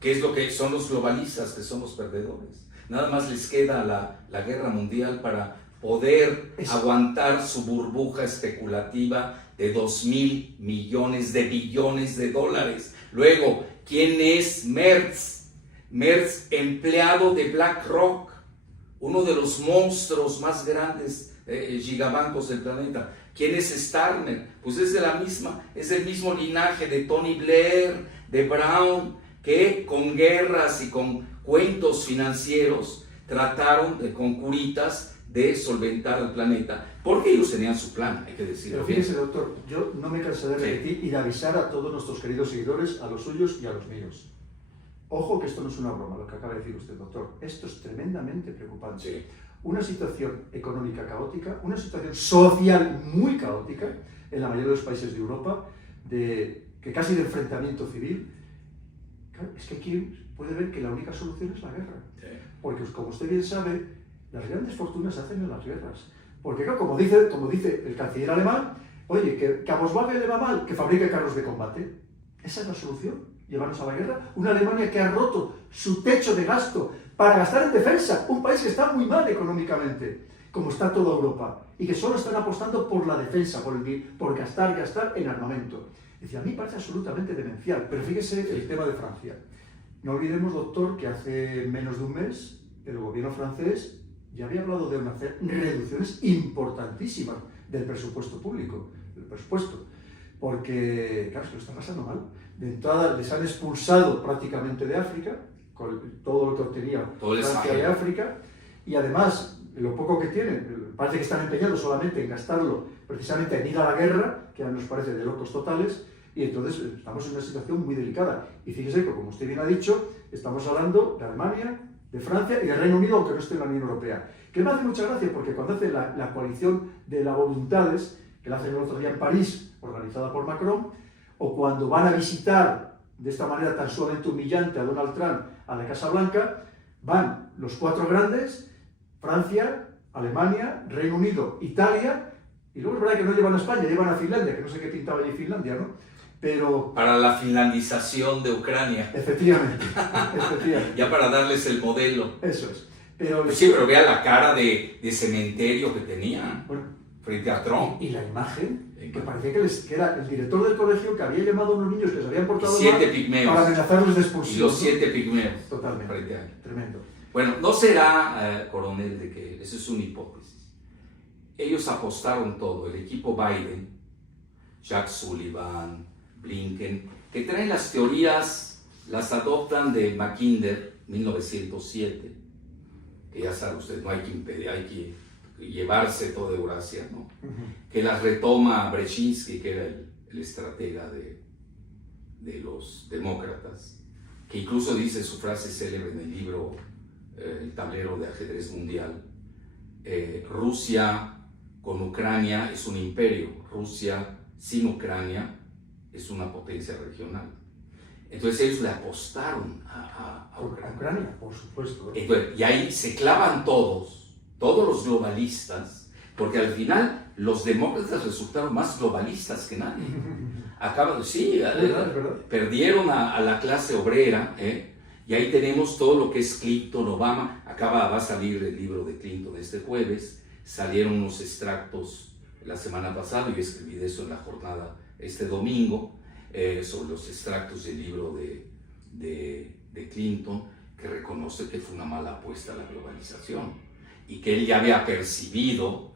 ¿Qué es lo que son los globalistas, que son los perdedores? Nada más les queda la guerra mundial para poder aguantar su burbuja especulativa de 2.000 millones de billones de dólares. Luego, ¿quién es Merz? Merz, empleado de BlackRock, uno de los monstruos más grandes gigabancos del planeta. ¿Quién es Starmer? Pues es del mismo linaje de Tony Blair, de Brown, que con guerras y con cuentos financieros trataron con curitas de solventar el planeta, porque ellos tenían su plan, hay que decirlo. Pero fíjese, doctor, yo no me cansaré de repetir y de avisar a todos nuestros queridos seguidores, a los suyos y a los míos. Ojo que esto no es una broma, lo que acaba de decir usted, doctor. Esto es tremendamente preocupante. Sí. Una situación económica caótica, una situación social muy caótica en la mayoría de los países de Europa, que casi de enfrentamiento civil. Claro, es que aquí puede ver que la única solución es la guerra. Sí. Porque, como usted bien sabe, las grandes fortunas se hacen en las guerras. Porque, claro, como dice el canciller alemán, oye, que a Volkswagen le va mal, que fabrique carros de combate. Esa es la solución, llevarnos a la guerra. Una Alemania que ha roto su techo de gasto para gastar en defensa, un país que está muy mal económicamente, como está toda Europa, y que solo están apostando por la defensa, por gastar en armamento. Es decir, a mí me parece absolutamente demencial, pero fíjese el tema de Francia. No olvidemos, doctor, que hace menos de un mes el gobierno francés ya había hablado de hacer reducciones importantísimas del presupuesto público, porque, claro, se lo está pasando mal. De entrada les han expulsado prácticamente de África, con todo lo que obtenía Francia de África, y además, lo poco que tienen, parece que están empeñados solamente en gastarlo precisamente en ir a la guerra, que a mí nos parece de locos totales, y entonces estamos en una situación muy delicada. Y fíjese que, como usted bien ha dicho, estamos hablando de Alemania, de Francia y del Reino Unido, aunque no esté en la Unión Europea. Que me hace mucha gracia porque cuando hace la coalición de las voluntades, que la hacen el otro día en París, organizada por Macron, o cuando van a visitar de esta manera tan sumamente humillante a Donald Trump a la Casa Blanca, van los 4 grandes, Francia, Alemania, Reino Unido, Italia, y luego es verdad que no llevan a España, llevan a Finlandia, que no sé qué pintaba allí Finlandia, ¿no? Pero para la finlandización de Ucrania. Efectivamente. Ya para darles el modelo. Eso es. Pero pues sí, pero vea la cara de cementerio que tenía, bueno, frente a Trump. Y la imagen, que parecía que era el director del colegio que había llamado a unos niños que se habían portado mal para amenazarlos de expulsión. Y los 7 pigmeos. Totalmente. Frente a él. Tremendo. Bueno, no será, coronel, de que eso es una hipótesis. Ellos apostaron todo, el equipo Biden, Jack Sullivan, Blinken, que traen las teorías, las adoptan de Mackinder, 1907, que ya sabe usted, no hay que impedir, hay que llevarse toda Eurasia, ¿no? Que las retoma Brzezinski, que era el estratega de los demócratas, que incluso dice su frase célebre en el libro El tablero de ajedrez mundial, Rusia con Ucrania es un imperio, Rusia sin Ucrania es una potencia regional. Entonces ellos le apostaron a Ucrania, por supuesto. Entonces, y ahí se clavan todos los globalistas, porque al final los demócratas resultaron más globalistas que nadie. Perdieron a la clase obrera, y ahí tenemos todo lo que es Clinton, Obama. Va a salir el libro de Clinton este jueves, salieron unos extractos la semana pasada, yo escribí de eso en la jornada este domingo, sobre los extractos del libro de Clinton, que reconoce que fue una mala apuesta la globalización y que él ya había percibido,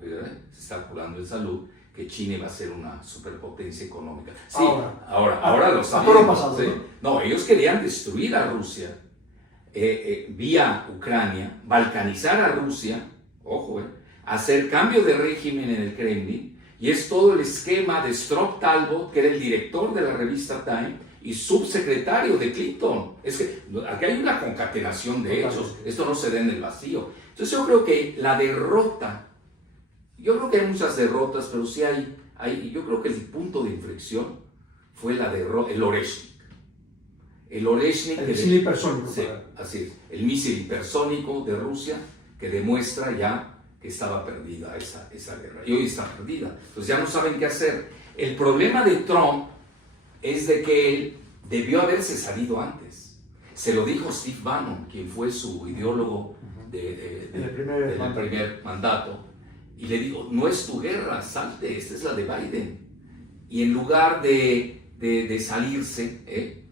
se está curando en salud, que China iba a ser una superpotencia económica. Sí, ahora lo sabemos. Pasado, ¿sí? No, ellos querían destruir a Rusia vía Ucrania, balcanizar a Rusia, ojo, hacer cambio de régimen en el Kremlin, y es todo el esquema de Stroop Talbot, que era el director de la revista Time y subsecretario de Clinton. Es que aquí hay una concatenación de hechos, esto no se da en el vacío. Entonces yo creo que la derrota, yo creo que hay muchas derrotas, pero sí yo creo que el punto de inflexión fue la derrota, el Oreshnik. El Oreshnik, el misil hipersónico. Sí, así es, el misil hipersónico de Rusia, que demuestra ya que estaba perdida esa guerra, y hoy está perdida, entonces ya no saben qué hacer. El problema de Trump es de que él debió haberse salido antes. Se lo dijo Steve Bannon, quien fue su ideólogo en el primer mandato, y le digo, no es tu guerra, salte, esta es la de Biden. Y en lugar de salirse,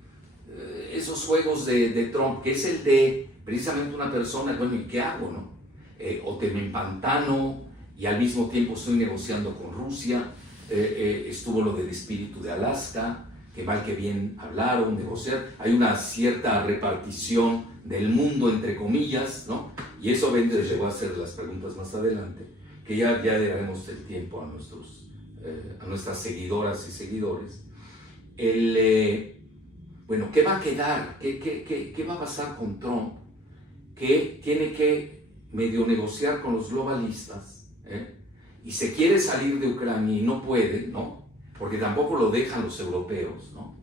esos juegos de Trump, que es el de precisamente una persona, bueno, ¿y qué hago, no? O te me empantano y al mismo tiempo estoy negociando con Rusia. Estuvo lo del espíritu de Alaska, que mal que bien hablaron, negociar. Hay una cierta repartición del mundo, entre comillas, ¿no? Y eso obviamente llegó a hacer las preguntas más adelante, que ya daremos el tiempo a nuestras seguidoras y seguidores. Bueno, ¿qué va a quedar? ¿Qué va a pasar con Trump? Que tiene que medio negociar con los globalistas, y se quiere salir de Ucrania y no puede, ¿no? Porque tampoco lo dejan los europeos, ¿no?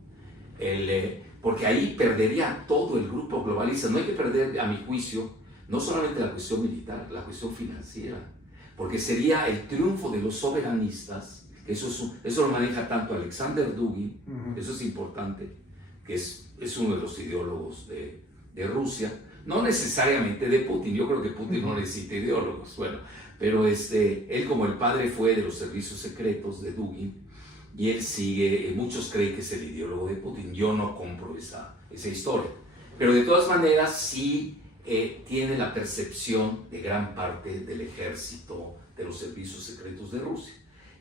Porque ahí perdería todo el grupo globalista. No hay que perder, a mi juicio, no solamente la cuestión militar, la cuestión financiera, porque sería el triunfo de los soberanistas. Eso lo maneja tanto Alexander Dugin, eso es importante, que es uno de los ideólogos de Rusia, no necesariamente de Putin. Yo creo que Putin no necesita ideólogos, bueno, pero él, como el padre fue de los servicios secretos de Dugin, y él sigue, muchos creen que es el ideólogo de Putin. Yo no compro esa historia, pero de todas maneras sí tiene la percepción de gran parte del ejército, de los servicios secretos de Rusia,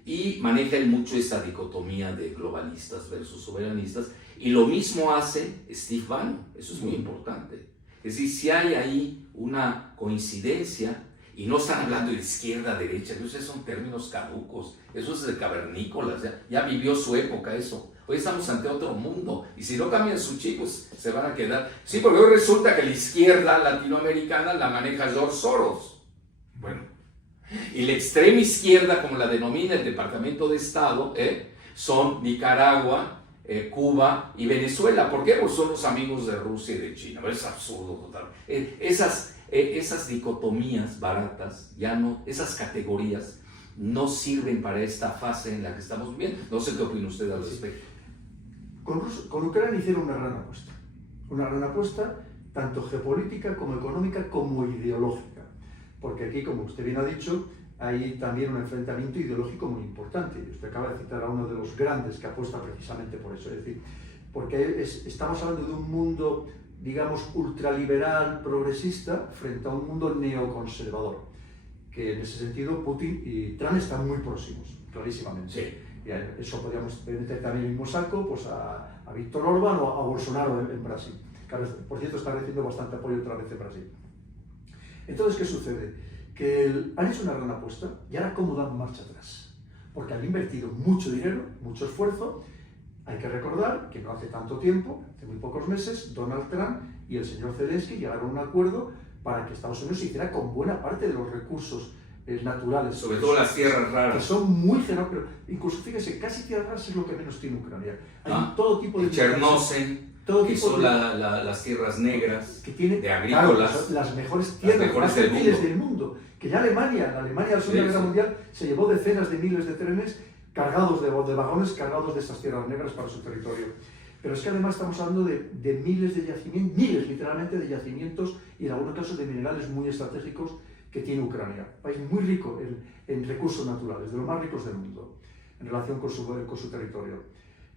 y maneja él mucho esa dicotomía de globalistas versus soberanistas, y lo mismo hace Steve Bannon. Eso es muy importante. Es decir, si hay ahí una coincidencia, y no están hablando de izquierda, derecha, esos son términos caducos, eso es de cavernícolas, ya vivió su época eso. Hoy estamos ante otro mundo, y si no cambian su chip, pues se van a quedar. Sí, porque hoy resulta que la izquierda latinoamericana la maneja George Soros. Bueno, y la extrema izquierda, como la denomina el Departamento de Estado, son Nicaragua, Cuba y Venezuela. ¿Por qué? Pues son los amigos de Rusia y de China. Es absurdo total. Esas dicotomías baratas, esas categorías no sirven para esta fase en la que estamos viviendo. No sé qué opina usted al respecto. Con Ucrania hicieron una gran apuesta, tanto geopolítica como económica como ideológica, porque aquí, como usted bien ha dicho, hay también un enfrentamiento ideológico muy importante. Usted acaba de citar a uno de los grandes que apuesta precisamente por eso, es decir, porque estamos hablando de un mundo, digamos, ultraliberal, progresista, frente a un mundo neoconservador, que en ese sentido Putin y Trump están muy próximos, clarísimamente. Sí. Y a eso podríamos meter también el mismo saco, pues a Víctor Orbán o a Bolsonaro en Brasil. Claro, por cierto, está recibiendo bastante apoyo otra vez en Brasil. Entonces, ¿qué sucede? Que han hecho una gran apuesta y ahora cómo dan marcha atrás, porque han invertido mucho dinero, mucho esfuerzo. Hay que recordar que no hace tanto tiempo, hace muy pocos meses, Donald Trump y el señor Zelensky llegaron a un acuerdo para que Estados Unidos se hiciera con buena parte de los recursos naturales. Sobre todo las tierras raras. Que son muy generosas, pero incluso fíjese, casi tierras raras es lo que menos tiene Ucrania. Hay todo tipo de... Chernósen, que son las tierras negras, que tiene, de agrícolas. Claro, las mejores tierras, más fértiles del mundo. Que ya Alemania de la Segunda Guerra Mundial se llevó decenas de miles de trenes cargados de vagones cargados de estas tierras negras para su territorio. Pero es que además estamos hablando de miles de yacimientos, miles literalmente de yacimientos y en algunos casos de minerales muy estratégicos que tiene Ucrania. Un país muy rico en recursos naturales, de los más ricos del mundo, en relación con su territorio.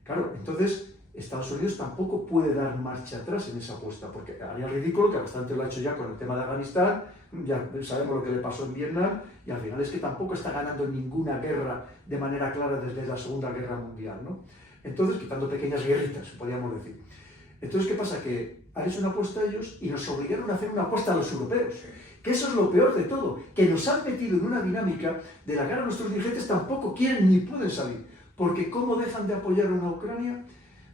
Claro, entonces Estados Unidos tampoco puede dar marcha atrás en esa apuesta, porque haría ridículo, que bastante lo ha hecho ya con el tema de Afganistán, ya sabemos lo que le pasó en Vietnam, y al final es que tampoco está ganando ninguna guerra de manera clara desde la Segunda Guerra Mundial, ¿no? Entonces, quitando pequeñas guerritas, podríamos decir. Entonces, ¿qué pasa? Que han hecho una apuesta a ellos y nos obligaron a hacer una apuesta a los europeos. Que eso es lo peor de todo, que nos han metido en una dinámica de la que ahora nuestros dirigentes tampoco quieren ni pueden salir. Porque ¿cómo dejan de apoyar a una Ucrania?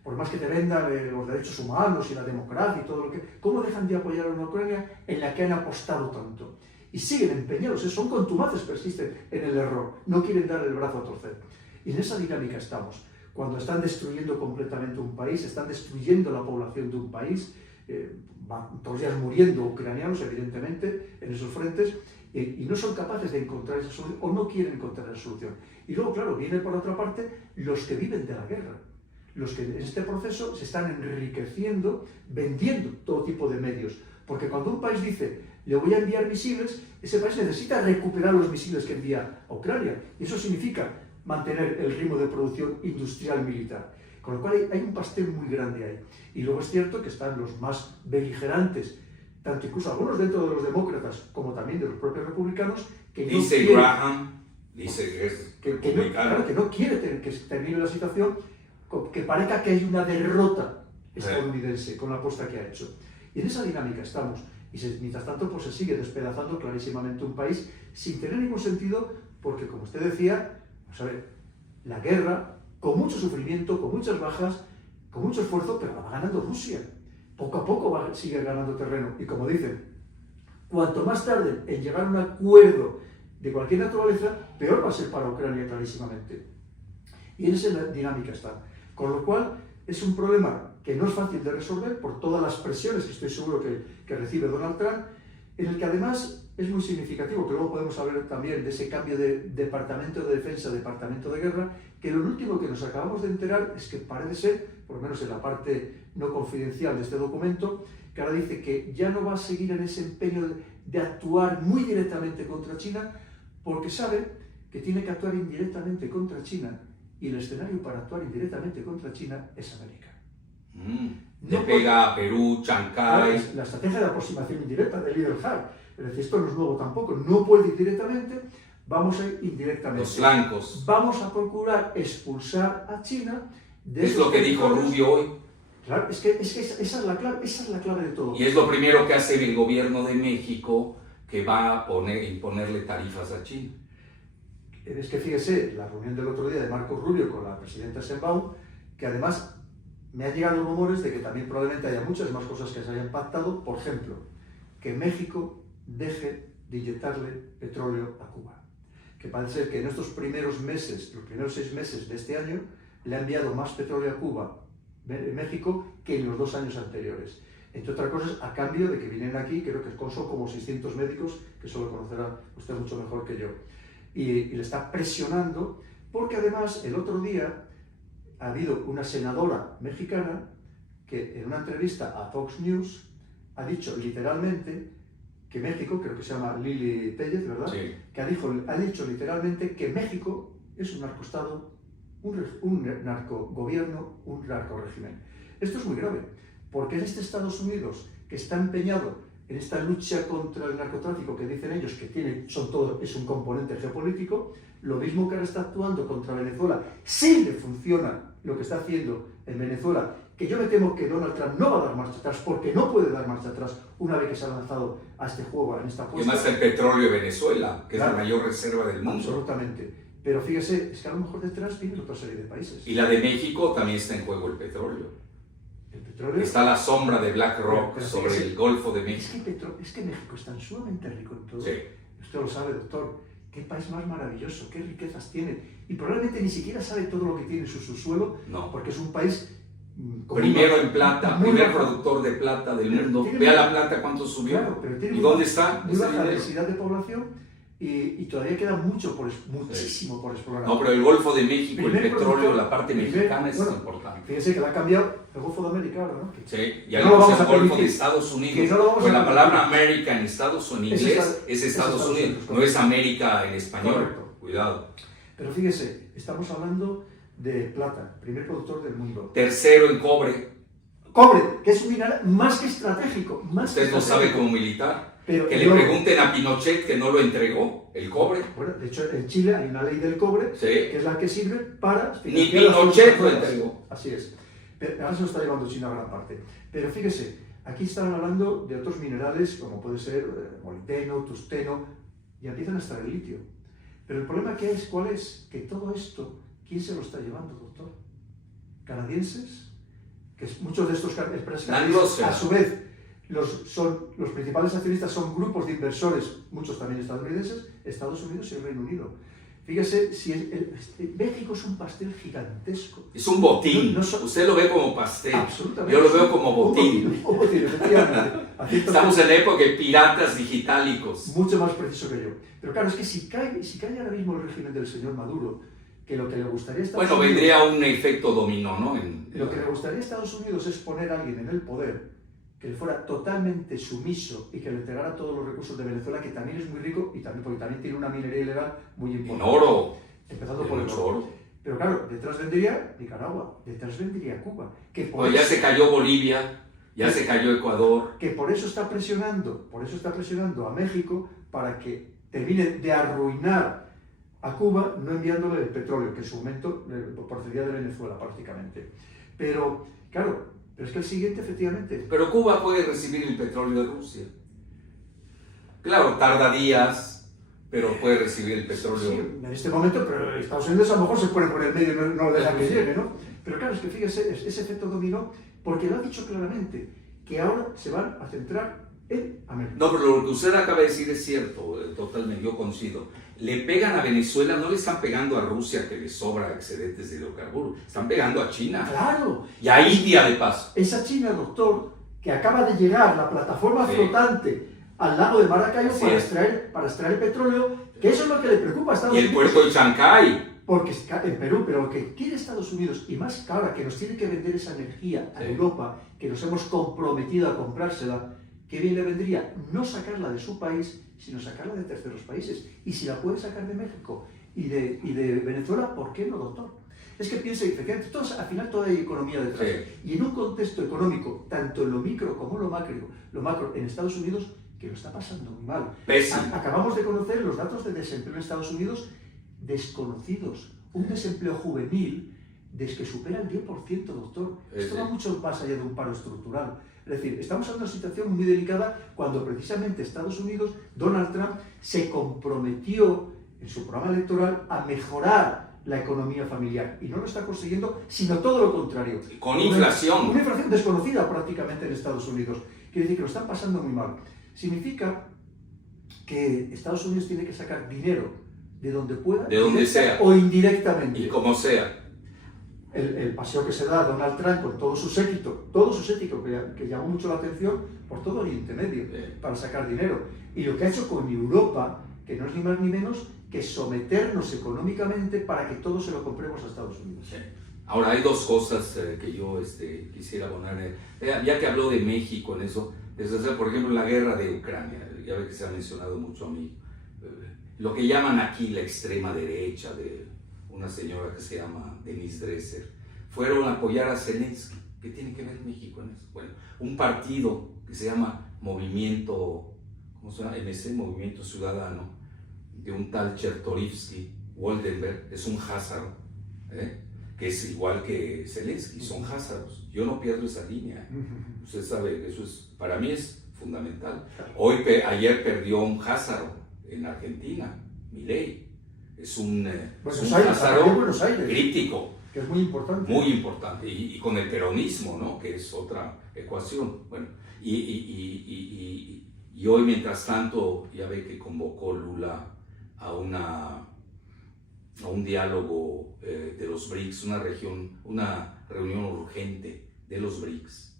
Por más que te vendan los derechos humanos y la democracia y todo lo que... ¿Cómo dejan de apoyar a una Ucrania en la que han apostado tanto? Y siguen empeñados, son contumaces, persisten en el error, no quieren dar el brazo a torcer. Y en esa dinámica estamos. Cuando están destruyendo completamente un país, están destruyendo la población de un país, van todos los días muriendo ucranianos, evidentemente, en esos frentes, y no son capaces de encontrar esa solución, o no quieren encontrar esa solución. Y luego, claro, vienen por otra parte los que viven de la guerra, los que en este proceso se están enriqueciendo, vendiendo todo tipo de medios. Porque cuando un país dice, le voy a enviar misiles, ese país necesita recuperar los misiles que envía a Ucrania. Y eso significa mantener el ritmo de producción industrial militar. Con lo cual hay un pastel muy grande ahí. Y luego es cierto que están los más beligerantes, tanto incluso algunos dentro de los demócratas como también de los propios republicanos, que no dice quieren, Graham, dice que es que no quiere que termine la situación, que parezca que hay una derrota estadounidense con la apuesta que ha hecho. Y en esa dinámica estamos. Y mientras tanto pues se sigue despedazando clarísimamente un país sin tener ningún sentido, porque como usted decía, pues a ver, la guerra, con mucho sufrimiento, con muchas bajas, con mucho esfuerzo, pero la va ganando Rusia. Poco a poco sigue ganando terreno. Y como dicen, cuanto más tarde en llegar a un acuerdo de cualquier naturaleza, peor va a ser para Ucrania clarísimamente. Y en esa dinámica está. Con lo cual, es un problema que no es fácil de resolver por todas las presiones que estoy seguro que recibe Donald Trump, en el que además es muy significativo, que luego podemos hablar también de ese cambio de Departamento de Defensa a Departamento de Guerra, que lo último que nos acabamos de enterar es que parece ser, por lo menos en la parte no confidencial de este documento, que ahora dice que ya no va a seguir en ese empeño de actuar muy directamente contra China, porque sabe que tiene que actuar indirectamente contra China, y el escenario para actuar indirectamente contra China es América. Le pega a Perú, Chancay. La estrategia de aproximación indirecta del líder Hart. Es decir, esto no es nuevo tampoco. No puede ir directamente, vamos a ir indirectamente. Los flancos. Vamos a procurar expulsar a China de Es lo que dijo Rubio hoy. Claro, es que esa es la clave de todo. Y es lo primero que hace el gobierno de México, que va a imponerle tarifas a China. Es que fíjese, la reunión del otro día de Marco Rubio con la presidenta Sheinbaum, que además me han llegado rumores de que también probablemente haya muchas más cosas que se hayan pactado, por ejemplo, que México deje de inyectarle petróleo a Cuba. Que parece ser que en estos primeros meses, los primeros 6 meses de este año, le ha enviado más petróleo a Cuba, México, que en los 2 años anteriores. Entre otras cosas, a cambio de que vienen aquí, creo que son como 600 médicos, que eso lo conocerá usted mucho mejor que yo. Y le está presionando, porque además el otro día ha habido una senadora mexicana que en una entrevista a Fox News ha dicho literalmente que México, creo que se llama Lili Tellez, ¿verdad? Sí. Que ha dicho literalmente que México es un narcoestado, un narcogobierno, un narcorégimen. Esto es muy grave, porque en este Estados Unidos, que está empeñado en esta lucha contra el narcotráfico, que dicen ellos que es un componente geopolítico, lo mismo que ahora está actuando contra Venezuela, si le funciona lo que está haciendo en Venezuela, que yo me temo que Donald Trump no va a dar marcha atrás, porque no puede dar marcha atrás una vez que se ha lanzado a este juego, en esta apuesta. Y más el petróleo de Venezuela, que claro, es la mayor reserva del mundo. Absolutamente. Pero fíjese, es que a lo mejor detrás viene otra serie de países. Y la de México también está en juego el petróleo. El petróleo. Está la sombra de BlackRock sobre el Golfo de México. Es que México es tan sumamente rico en todo. Sí. Usted lo sabe, doctor. Qué país más maravilloso, qué riquezas tiene. Y probablemente ni siquiera sabe todo lo que tiene en su subsuelo, no, porque es un país... Primero en plata, primer productor de plata del mundo. Vea la plata cuánto subió. Claro, pero tiene ¿Y dónde está? Muy baja densidad de población y todavía queda muchísimo por explorar. No, pero el Golfo de México, el petróleo, la parte mexicana es importante. Fíjese que la ha cambiado el Golfo de América ahora, ¿no? Sí, y no el Golfo de Estados Unidos. Pues la palabra América en Estados Unidos es Estados Unidos, no es América en español. Correcto. Cuidado. Pero fíjese, estamos hablando de plata, primer productor del mundo. Tercero en cobre. Cobre, que es un mineral más que estratégico. Usted no sabe como militar. Pero que le pregunten a Pinochet que no lo entregó, el cobre. Bueno, de hecho en Chile hay una ley del cobre, sí, que es la que sirve para... Ni Pinochet lo entregó. Así es. Pero ahora se lo está llevando China a gran parte. Pero fíjese, aquí están hablando de otros minerales como puede ser molibdeno, tungsteno, y empiezan a extraer litio. Pero el problema que es, ¿cuál es? Que todo esto, ¿quién se lo está llevando, doctor? ¿Canadienses? Que muchos de estos empresas canadienses, a su vez, los principales accionistas son grupos de inversores, muchos también estadounidenses, Estados Unidos y el Reino Unido. Fíjese, México es un pastel gigantesco. Es un botín. Usted lo ve como pastel. Absolutamente. Yo lo veo como botín. Un botín, efectivamente. Estamos en la época de piratas digitálicos. Mucho más preciso que yo. Pero claro, es que si cae ahora mismo el régimen del señor Maduro, que lo que le gustaría a Estados Unidos... vendría un efecto dominó, ¿no? Lo que le gustaría a Estados Unidos es poner a alguien en el poder que le fuera totalmente sumiso y que le entregara todos los recursos de Venezuela, que también es muy rico y también, porque también tiene una minería ilegal muy importante. En oro. Empezando por el oro. Pero claro, detrás vendría Nicaragua, detrás vendría Cuba. Que por ya se cayó Bolivia, ya se cayó Ecuador. Que por eso está presionando a México para que termine de arruinar a Cuba, no enviándole el petróleo, que en su momento procedía de Venezuela prácticamente. Pero, claro, pero es que el siguiente, efectivamente... Pero Cuba puede recibir el petróleo de Rusia. Claro, tarda días, pero puede recibir el petróleo. Sí, en este momento, pero Estados Unidos a lo mejor se pone por el medio y no lo deja que llegue, ¿no? Pero claro, es que fíjese, ese efecto dominó, porque lo ha dicho claramente, que ahora se van a centrar en América. No, pero lo que usted acaba de decir es cierto, totalmente, yo coincido. Le pegan a Venezuela, no le están pegando a Rusia, que le sobra excedentes de hidrocarburos, están pegando a China. ¡Claro! Y a India, de paso. Esa China, doctor, que acaba de llegar, la plataforma flotante al lago de Maracaibo para extraer petróleo, que eso es lo que le preocupa a Estados Unidos. Y el puerto de Chancay. Porque en Perú, pero lo que quiere Estados Unidos, y más cara, que nos tiene que vender esa energía a Europa, que nos hemos comprometido a comprársela, ¿qué bien le vendría? No sacarla de su país, sino sacarla de terceros países. Y si la puede sacar de México y de Venezuela, ¿por qué no, doctor? Es que piensa, efectivamente, al final toda hay economía detrás. Y en un contexto económico, tanto en lo micro como en lo macro en Estados Unidos, que lo está pasando muy mal. Acabamos de conocer los datos de desempleo en Estados Unidos desconocidos. Un desempleo juvenil que supera el 10%, doctor. Esto va mucho más allá de un paro estructural. Es decir, estamos en una situación muy delicada cuando precisamente Estados Unidos, Donald Trump, se comprometió en su programa electoral a mejorar la economía familiar. Y no lo está consiguiendo, sino todo lo contrario. Con inflación. Una inflación desconocida prácticamente en Estados Unidos. Quiere decir que lo están pasando muy mal. Significa que Estados Unidos tiene que sacar dinero de donde pueda, de donde sea, o indirectamente. Y como sea. El paseo que se da a Donald Trump con todo su séquito que llamó mucho la atención por todo Oriente Medio, para sacar dinero. Y lo que ha hecho con Europa, que no es ni más ni menos que someternos económicamente para que todo se lo compremos a Estados Unidos. Sí. Ahora, hay dos cosas que yo quisiera abonar. Ya que habló de México en eso, por ejemplo, la guerra de Ucrania, ya ve que se ha mencionado mucho a mí, lo que llaman aquí la extrema derecha, de una señora que se llama Denise Dresser, fueron a apoyar a Zelensky. ¿Qué tiene que ver México en eso? Bueno, un partido que se llama Movimiento, ¿cómo se llama? MC, Movimiento Ciudadano, de un tal Chertorivsky Woldenberg, es un házaro, que es igual que Zelensky, son házaros. Yo no pierdo esa línea. Usted sabe, eso para mí es fundamental. Ayer perdió un házaro en Argentina, Milei. Es un házaro crítico. Que es muy importante. Muy importante. Y con el peronismo, ¿no? Que es otra ecuación. Bueno, y hoy, mientras tanto, ya ve que convocó Lula a un diálogo de los BRICS, una reunión urgente de los BRICS,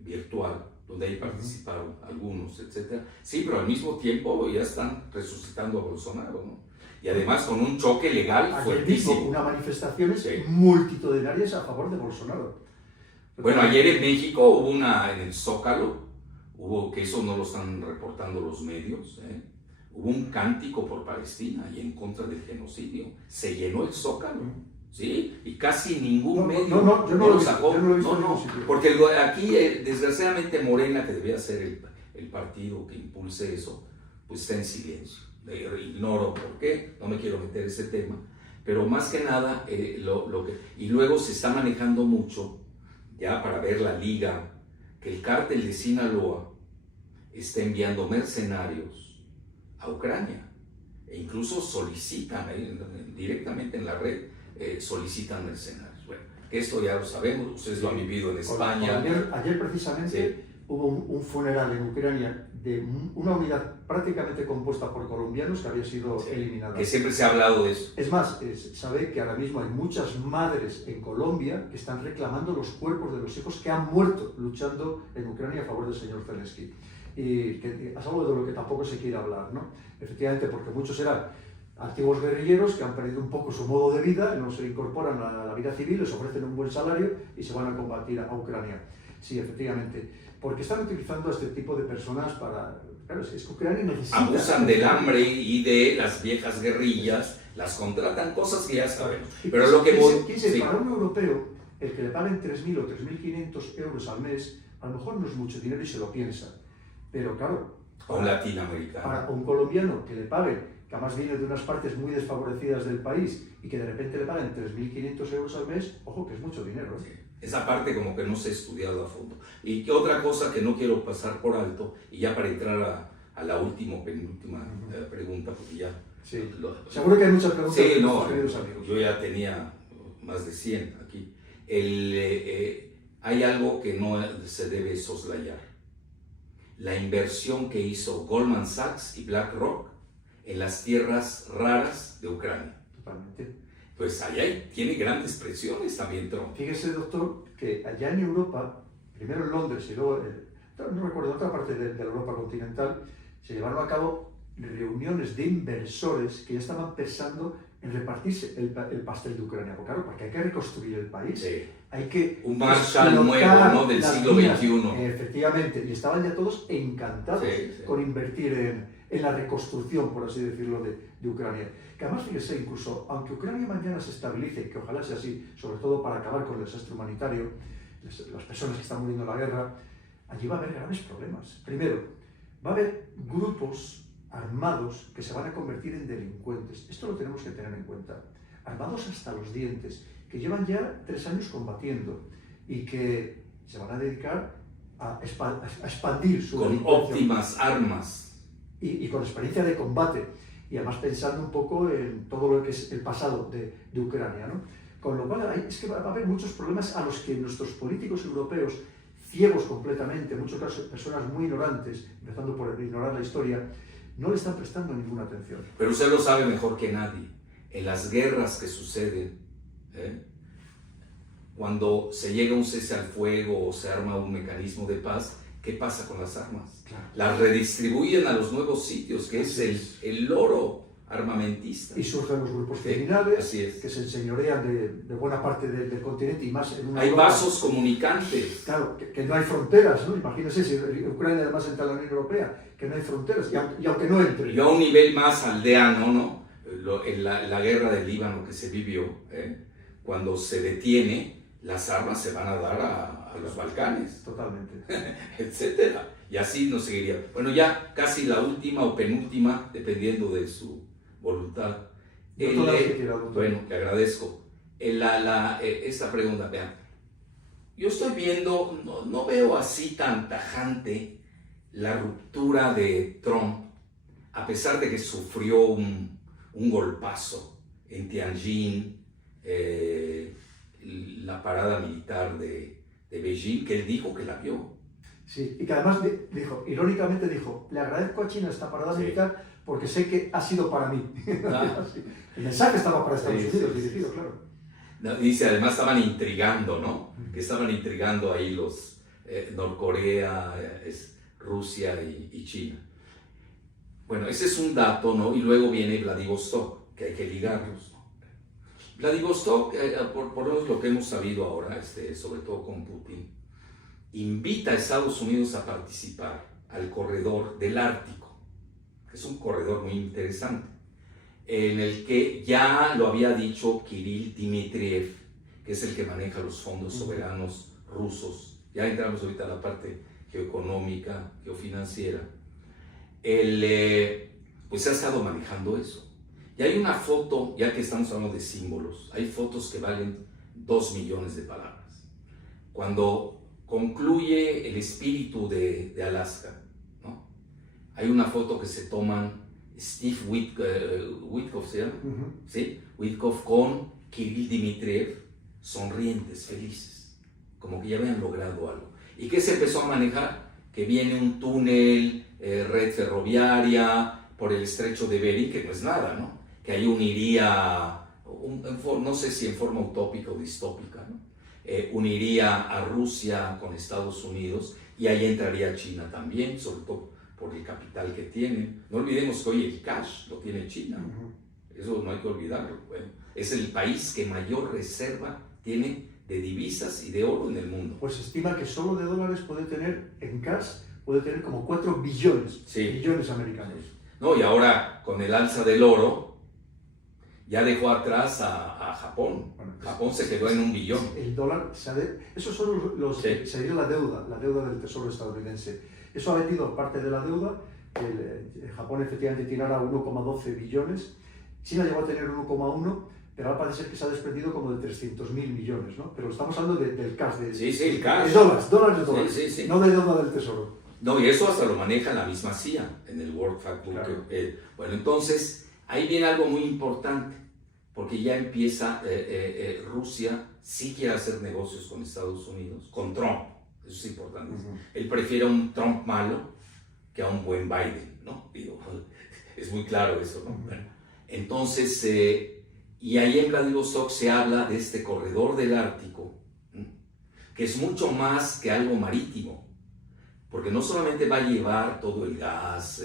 virtual, donde ahí participaron algunos, etc. Sí, pero al mismo tiempo ya están resucitando a Bolsonaro, ¿no? Y además con un choque legal fuertísimo. Unas manifestaciones multitudinarias a favor de Bolsonaro. Bueno, ayer en México hubo en el Zócalo, que eso no lo están reportando los medios, hubo un cántico por Palestina y en contra del genocidio. Se llenó el Zócalo. ¿sí? Y casi ningún medio yo no lo sacó. Yo no lo he visto en ningún sitio. Porque aquí, desgraciadamente, Morena, que debía ser el partido que impulse eso, pues está en silencio. Ignoro por qué, no me quiero meter ese tema, pero más que nada, y luego se está manejando mucho, ya para ver la liga, que el cártel de Sinaloa está enviando mercenarios a Ucrania, e incluso solicitan, directamente en la red, solicitan mercenarios. Bueno, esto ya lo sabemos, ustedes lo han vivido en España. Ayer precisamente sí. Hubo un funeral en Ucrania de una unidad prácticamente compuesta por colombianos que había sido eliminada. Que siempre se ha hablado de eso. Es más, sabe que ahora mismo hay muchas madres en Colombia que están reclamando los cuerpos de los hijos que han muerto luchando en Ucrania a favor del señor Zelensky. Y que es algo de lo que tampoco se quiere hablar, ¿no? Efectivamente, porque muchos eran antiguos guerrilleros que han perdido un poco su modo de vida, no se incorporan a la vida civil, les ofrecen un buen salario y se van a combatir a Ucrania. Sí, efectivamente. Porque están utilizando a este tipo de personas para... Claro, es que Ucrania necesita... Abusan del hambre y de las viejas guerrillas, las contratan, cosas que ya sabemos. Pero lo que... Sí. Para un europeo, el que le paguen 3.000 o 3.500 euros al mes, a lo mejor no es mucho dinero y se lo piensa. Pero claro... A un latinoamericano. Para un colombiano que le paguen, que además viene de unas partes muy desfavorecidas del país, y que de repente le paguen 3.500 euros al mes, ojo que es mucho dinero, ¿eh? Sí. Esa parte como que no se ha estudiado a fondo. Y otra cosa que no quiero pasar por alto, y ya para entrar a la penúltima pregunta, porque ya... Sí. Seguro que hay muchas preguntas. Sí, no, queridos amigos. yo ya tenía más de 100 aquí. Hay algo que no se debe soslayar. La inversión que hizo Goldman Sachs y BlackRock en las tierras raras de Ucrania. Totalmente. Pues allá tiene grandes presiones también Trump. Fíjese, doctor, que allá en Europa, primero en Londres y luego, no recuerdo, en otra parte de la Europa continental, se llevaron a cabo reuniones de inversores que ya estaban pensando en repartirse el pastel de Ucrania. Porque hay que reconstruir el país. Sí. Hay que... Un Marshall nuevo, ¿no? Del siglo XXI. Efectivamente, y estaban ya todos encantados con invertir en la reconstrucción, por así decirlo, de Ucrania. Que además, fíjese, incluso, aunque Ucrania mañana se estabilice, que ojalá sea así, sobre todo para acabar con el desastre humanitario, las personas que están muriendo en la guerra, allí va a haber graves problemas. Primero, va a haber grupos armados que se van a convertir en delincuentes. Esto lo tenemos que tener en cuenta. Armados hasta los dientes, que llevan ya 3 años combatiendo y que se van a dedicar a expandir su con óptimas armas. Y con experiencia de combate. Y además pensando un poco en todo lo que es el pasado de Ucrania, ¿no? Con lo cual es que va a haber muchos problemas a los que nuestros políticos europeos, ciegos completamente, en muchos casos personas muy ignorantes, empezando por ignorar la historia, no le están prestando ninguna atención. Pero usted lo sabe mejor que nadie. En las guerras que suceden, cuando se llega a un cese al fuego o se arma un mecanismo de paz, ¿qué pasa con las armas? Claro. Las redistribuyen a los nuevos sitios, que es el loro armamentista. Y surgen los grupos criminales que se enseñorean de buena parte del continente y más en una Hay Europa, vasos comunicantes. Claro, que no hay fronteras, ¿no? Imagínense si Ucrania además entra a la Unión Europea, que no hay fronteras, y aunque no entre. Y a un nivel más aldeano, ¿no? En la guerra del Líbano que se vivió, cuando se detiene, las armas se van a dar a los Balcanes. Totalmente. Etcétera. Y así nos seguiría. Bueno, ya casi la última o penúltima, dependiendo de su voluntad. Bueno, le agradezco. Esta pregunta, vean. Yo estoy viendo, no veo así tan tajante la ruptura de Trump, a pesar de que sufrió un golpazo en Tianjin, la parada militar de Beijing, que él dijo que la vio. Sí, y que además irónicamente dijo, le agradezco a China esta parada militar porque sé que ha sido para mí. El mensaje estaba para Estados Unidos dirigido, claro. Dice, además estaban intrigando, ¿no? Que estaban intrigando ahí los Norcorea, Rusia y China. Bueno, ese es un dato, ¿no? Y luego viene Vladivostok, que hay que ligarlos, ¿no? Vladivostok, por lo que hemos sabido ahora, sobre todo con Putin, invita a Estados Unidos a participar al corredor del Ártico, que es un corredor muy interesante. en el que ya lo había dicho Kirill Dmitriev, que es el que maneja los fondos soberanos rusos. Ya entramos ahorita a la parte geoeconómica, geofinanciera. Pues ha estado manejando eso. Y hay una foto, ya que estamos hablando de símbolos, hay fotos que valen 2 millones de palabras. Cuando concluye el espíritu de Alaska, ¿no? Hay una foto que se toman Steve Witkoff, ¿se llama? ¿Sí? Witkoff con Kirill Dmitriev, sonrientes, felices, como que ya habían logrado algo. ¿Y qué se empezó a manejar? Que viene un túnel, red ferroviaria por el estrecho de Bering, que no es nada, ¿no? Que ahí uniría, no sé si en forma utópica o distópica, ¿no? Uniría a Rusia con Estados Unidos, y ahí entraría China también, sobre todo por el capital que tienen. No olvidemos que hoy el cash lo tiene China, eso no hay que olvidarlo. Bueno, es el país que mayor reserva tiene de divisas y de oro en el mundo. Pues se estima que solo de dólares puede tener en cash, puede tener como 4 billones, billones americanos. Sí. No, y ahora con el alza del oro, ya dejó atrás a Japón. Bueno, Japón se quedó en 1 billón. El dólar, esos son sería la deuda del Tesoro estadounidense. Eso ha vendido parte de la deuda. Japón efectivamente tiene ahora 1,12 billones. China llegó a tener 1,1, pero ahora parece ser que se ha desprendido como de 300.000 millones, ¿no? Pero estamos hablando del cash. El cash. De dólares, sí. No de deuda del Tesoro. No, y eso hasta lo maneja la misma CIA en el World Factbook. Claro. Bueno, entonces, ahí viene algo muy importante, porque ya empieza Rusia, sí quiere hacer negocios con Estados Unidos, con Trump, eso es importante. Él prefiere a un Trump malo que a un buen Biden, ¿no? Digo, es muy claro eso, ¿no? Bueno, entonces, y ahí en Vladivostok se habla de este corredor del Ártico, que es mucho más que algo marítimo, porque no solamente va a llevar todo el gas,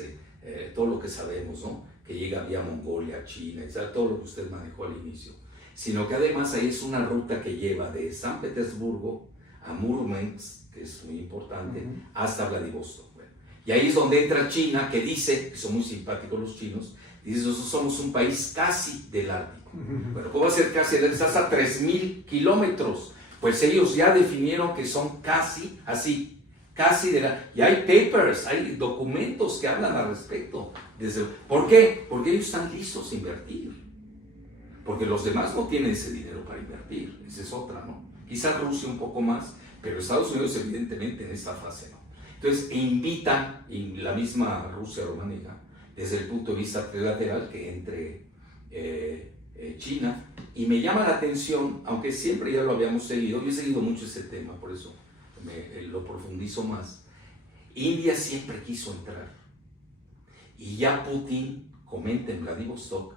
todo lo que sabemos, ¿no? Que llega vía Mongolia, China, etc., todo lo que usted manejó al inicio, sino que además ahí es una ruta que lleva de San Petersburgo a Murmansk, que es muy importante, hasta Vladivostok. Bueno, y ahí es donde entra China, que dice, que son muy simpáticos los chinos, dice, nosotros somos un país casi del Ártico. Bueno, ¿cómo va a ser casi? Estás a 3.000 kilómetros. Pues ellos ya definieron que son casi así. Casi y hay papers, hay documentos que hablan al respecto. ¿Por qué? Porque ellos están listos a invertir. Porque los demás no tienen ese dinero para invertir. Esa es otra, ¿no? Quizás Rusia un poco más, pero Estados Unidos evidentemente en esta fase no. Entonces invitan, y la misma Rusia lo maneja, desde el punto de vista trilateral, que entre China. Y me llama la atención, aunque siempre ya lo habíamos seguido, yo he seguido mucho ese tema, por eso lo profundizo más. India siempre quiso entrar, y ya Putin comenta en Vladivostok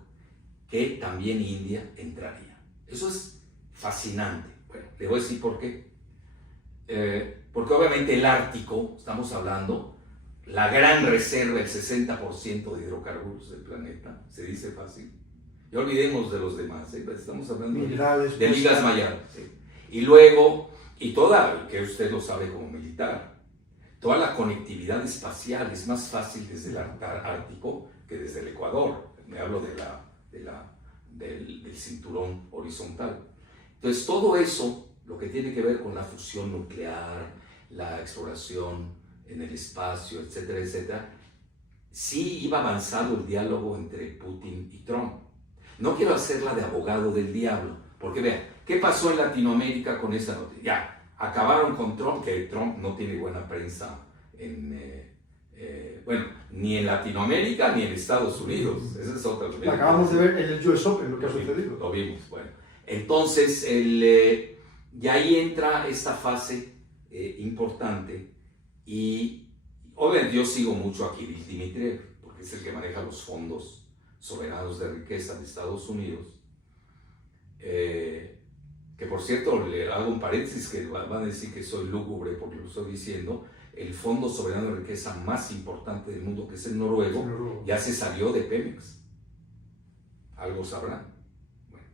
que también India entraría. Eso es fascinante. Bueno, le voy a decir por qué. Porque obviamente el Ártico, estamos hablando, la gran reserva, el 60% de hidrocarburos del planeta, se dice fácil. Ya olvidemos de los demás, estamos hablando de ligas mayores. Y luego, y toda, que usted lo sabe como militar, toda la conectividad espacial es más fácil desde el Ártico que desde el Ecuador. Me hablo del cinturón horizontal. Entonces, todo eso, lo que tiene que ver con la fusión nuclear, la exploración en el espacio, etcétera, etcétera, sí iba avanzado el diálogo entre Putin y Trump. No quiero hacerla de abogado del diablo, porque vean, ¿qué pasó en Latinoamérica con esa noticia? Ya, acabaron con Trump, que Trump no tiene buena prensa ni en Latinoamérica ni enEstados Unidos. Esa es otra. Lo acabamos de ver en el US Open, lo que ha sucedido. Lo vimos, bueno. Entonces, y ahí entra esta fase importante, y obviamente yo sigo mucho a Kirill Dmitriev, porque es el que maneja los fondos soberanos de riqueza de Estados Unidos, que por cierto, le hago un paréntesis, que van a decir que soy lúgubre porque lo estoy diciendo, el fondo soberano de riqueza más importante del mundo, que es el noruego, ya se salió de Pemex. Algo sabrán. Bueno,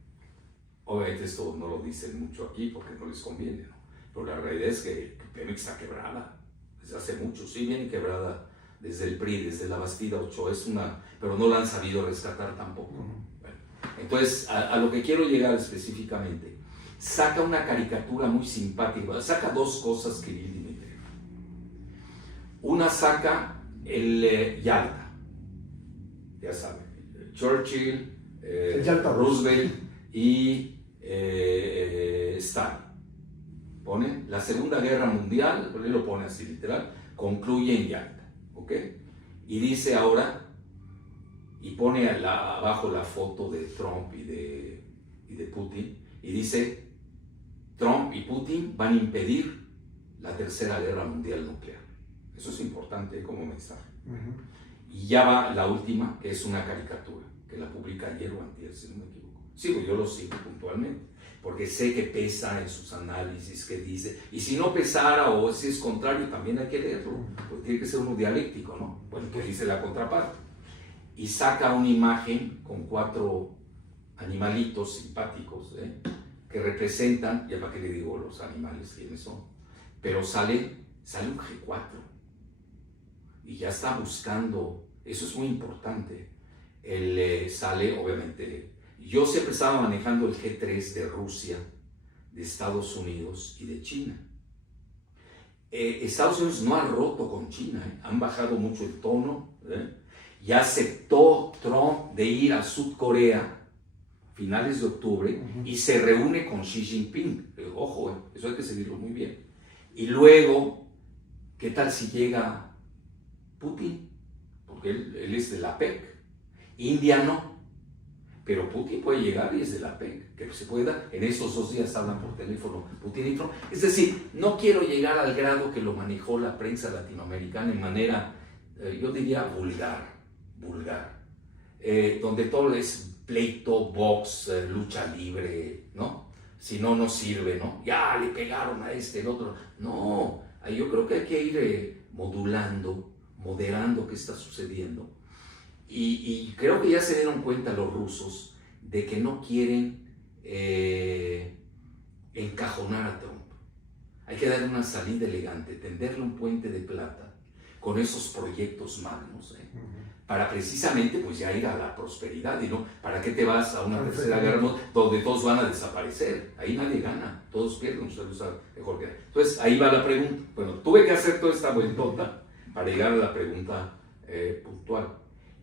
obviamente esto no lo dicen mucho aquí porque no les conviene, ¿no? Pero la realidad es que Pemex está quebrada desde hace mucho, sí viene quebrada desde el PRI, desde la Bastida Ochoa, pero no la han sabido rescatar tampoco. Bueno, entonces, a lo que quiero llegar específicamente, saca una caricatura muy simpática, saca dos cosas que vi. Una saca el Yalta, ya saben, Churchill, Roosevelt y Stalin. Pone la Segunda Guerra Mundial, él lo pone así literal, concluye en Yalta, ¿ok? Y dice ahora, y pone abajo la foto de Trump y de Putin, y dice, Trump y Putin van a impedir la Tercera Guerra Mundial nuclear. Eso es importante como mensaje. Y ya va la última, que es una caricatura, que la publica ayer o antier, si no me equivoco. Sigo, yo lo sigo puntualmente, porque sé que pesa en sus análisis, que dice, y si no pesara o si es contrario, también hay que leerlo, porque tiene que ser uno dialéctico, ¿no? Bueno, que dice la contraparte. Y saca una imagen con 4 animalitos simpáticos, que representan, ya para qué le digo los animales quiénes son, pero sale un G4. Y ya está buscando, eso es muy importante, sale obviamente, yo siempre estaba manejando el G3 de Rusia, de Estados Unidos y de China. Estados Unidos no ha roto con China, han bajado mucho el tono, ya aceptó Trump de ir a Sudcorea finales de octubre y se reúne con Xi Jinping, ojo, eso hay que seguirlo muy bien. Y luego, ¿qué tal si llega Putin? Porque él es de la PEC, India no, pero Putin puede llegar y es de la PEC, que se pueda, en estos 2 días hablan por teléfono Putin y Trump. Es decir, no quiero llegar al grado que lo manejó la prensa latinoamericana en manera, yo diría vulgar, donde todo es pleito, box, lucha libre, ¿no? Si no, no sirve, ¿no? Ya le pegaron a el otro. No, yo creo que hay que ir moderando qué está sucediendo. Y creo que ya se dieron cuenta los rusos de que no quieren encajonar a Trump. Hay que darle una salida elegante, tenderle un puente de plata con esos proyectos magnos, para precisamente pues ya ir a la prosperidad, y no, ¿para qué te vas a una tercera guerra donde todos van a desaparecer? Ahí nadie gana, todos pierden, usted lo sabe mejor que nadie. Entonces ahí va la pregunta. Bueno, tuve que hacer toda esta vueltota para llegar a la pregunta puntual.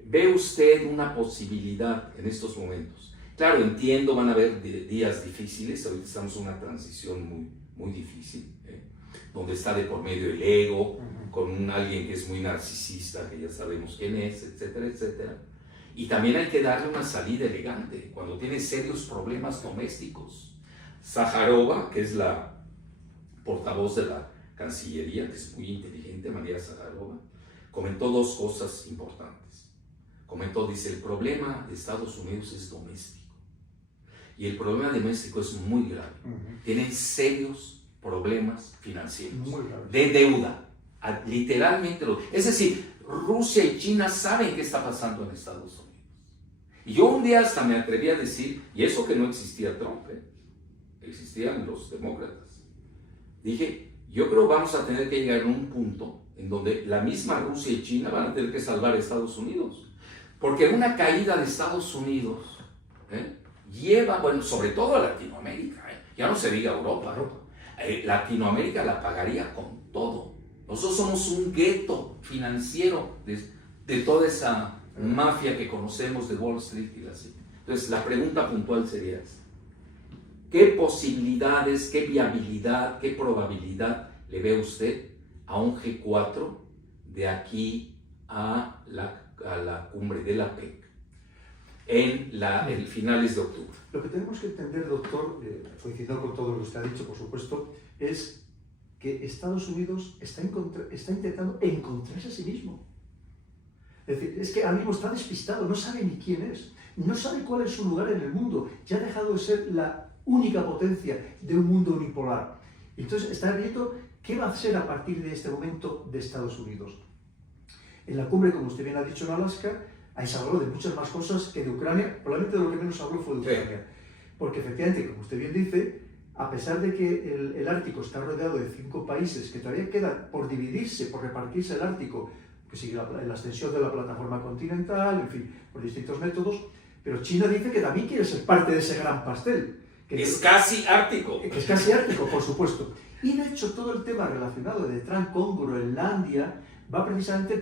¿Ve usted una posibilidad en estos momentos? Claro, entiendo, van a haber días difíciles, ahorita estamos en una transición muy, muy difícil, donde está de por medio el ego, con alguien que es muy narcisista, que ya sabemos quién es, etcétera, etcétera. Y también hay que darle una salida elegante cuando tiene serios problemas domésticos. Zaharova, que es la portavoz de la Cancillería, que es muy inteligente, María Zaharova, comentó 2 cosas importantes. Comentó, dice, el problema de Estados Unidos es doméstico. Y el problema doméstico es muy grave. Tienen serios problemas financieros, de deuda. Literalmente, es decir, Rusia y China saben qué está pasando en Estados Unidos. Y yo un día hasta me atreví a decir, y eso que no existía Trump, existían los demócratas. Dije, yo creo que vamos a tener que llegar a un punto en donde la misma Rusia y China van a tener que salvar a Estados Unidos. Porque una caída de Estados Unidos lleva, bueno, sobre todo a Latinoamérica, ya no se diga Europa, Latinoamérica la pagaría con todo. Nosotros somos un gueto financiero de toda esa mafia que conocemos de Wall Street y la City. Entonces, la pregunta puntual sería esta. ¿Qué posibilidades, qué viabilidad, qué probabilidad le ve usted a un G4 de aquí a la cumbre de la PEC en finales de octubre? Lo que tenemos que entender, doctor, coincidiendo con todo lo que usted ha dicho, por supuesto, es que Estados Unidos está intentando encontrarse a sí mismo. Es decir, es que ahora mismo está despistado, no sabe ni quién es, no sabe cuál es su lugar en el mundo, ya ha dejado de ser la única potencia de un mundo unipolar. Entonces está viendo qué va a ser a partir de este momento de Estados Unidos. En la cumbre, como usted bien ha dicho, en Alaska, ahí se habló de muchas más cosas que de Ucrania, probablemente de lo que menos habló fue de Ucrania. Porque efectivamente, como usted bien dice, a pesar de que el Ártico está rodeado de 5 países que todavía quedan por dividirse, por repartirse el Ártico, que sigue la extensión de la plataforma continental, en fin, por distintos métodos, pero China dice que también quiere ser parte de ese gran pastel. Que es casi ártico. Que es casi ártico, por supuesto. Y de hecho todo el tema relacionado de Trans-Con, Groenlandia, va precisamente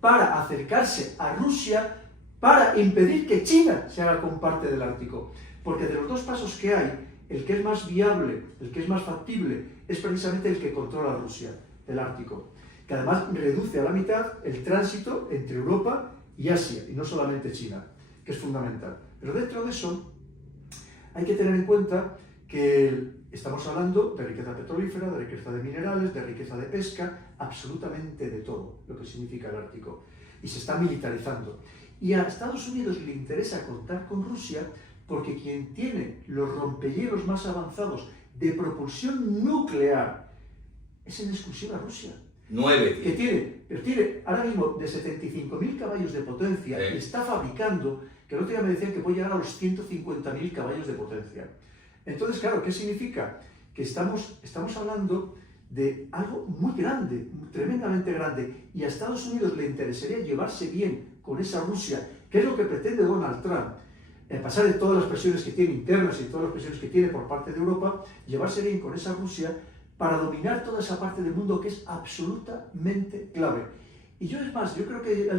para acercarse a Rusia, para impedir que China se haga con parte del Ártico. Porque de los dos pasos que hay, el que es más viable, el que es más factible, es precisamente el que controla Rusia, el Ártico, que además reduce a la mitad el tránsito entre Europa y Asia, y no solamente China, que es fundamental. Pero dentro de eso hay que tener en cuenta que estamos hablando de riqueza petrolífera, de riqueza de minerales, de riqueza de pesca, absolutamente de todo lo que significa el Ártico. Y se está militarizando. Y a Estados Unidos le interesa contar con Rusia porque quien tiene los rompehielos más avanzados de propulsión nuclear es en exclusiva Rusia. 9. Pero tiene ahora mismo de 75.000 caballos de potencia y está fabricando, que el otro día me decían que puede llegar a los 150.000 caballos de potencia. Entonces, claro, ¿qué significa? Que estamos hablando de algo muy grande, tremendamente grande, y a Estados Unidos le interesaría llevarse bien con esa Rusia, que es lo que pretende Donald Trump, pasar de todas las presiones que tiene internas y todas las presiones que tiene por parte de Europa, llevarse bien con esa Rusia para dominar toda esa parte del mundo que es absolutamente clave. Y yo, es más, yo creo que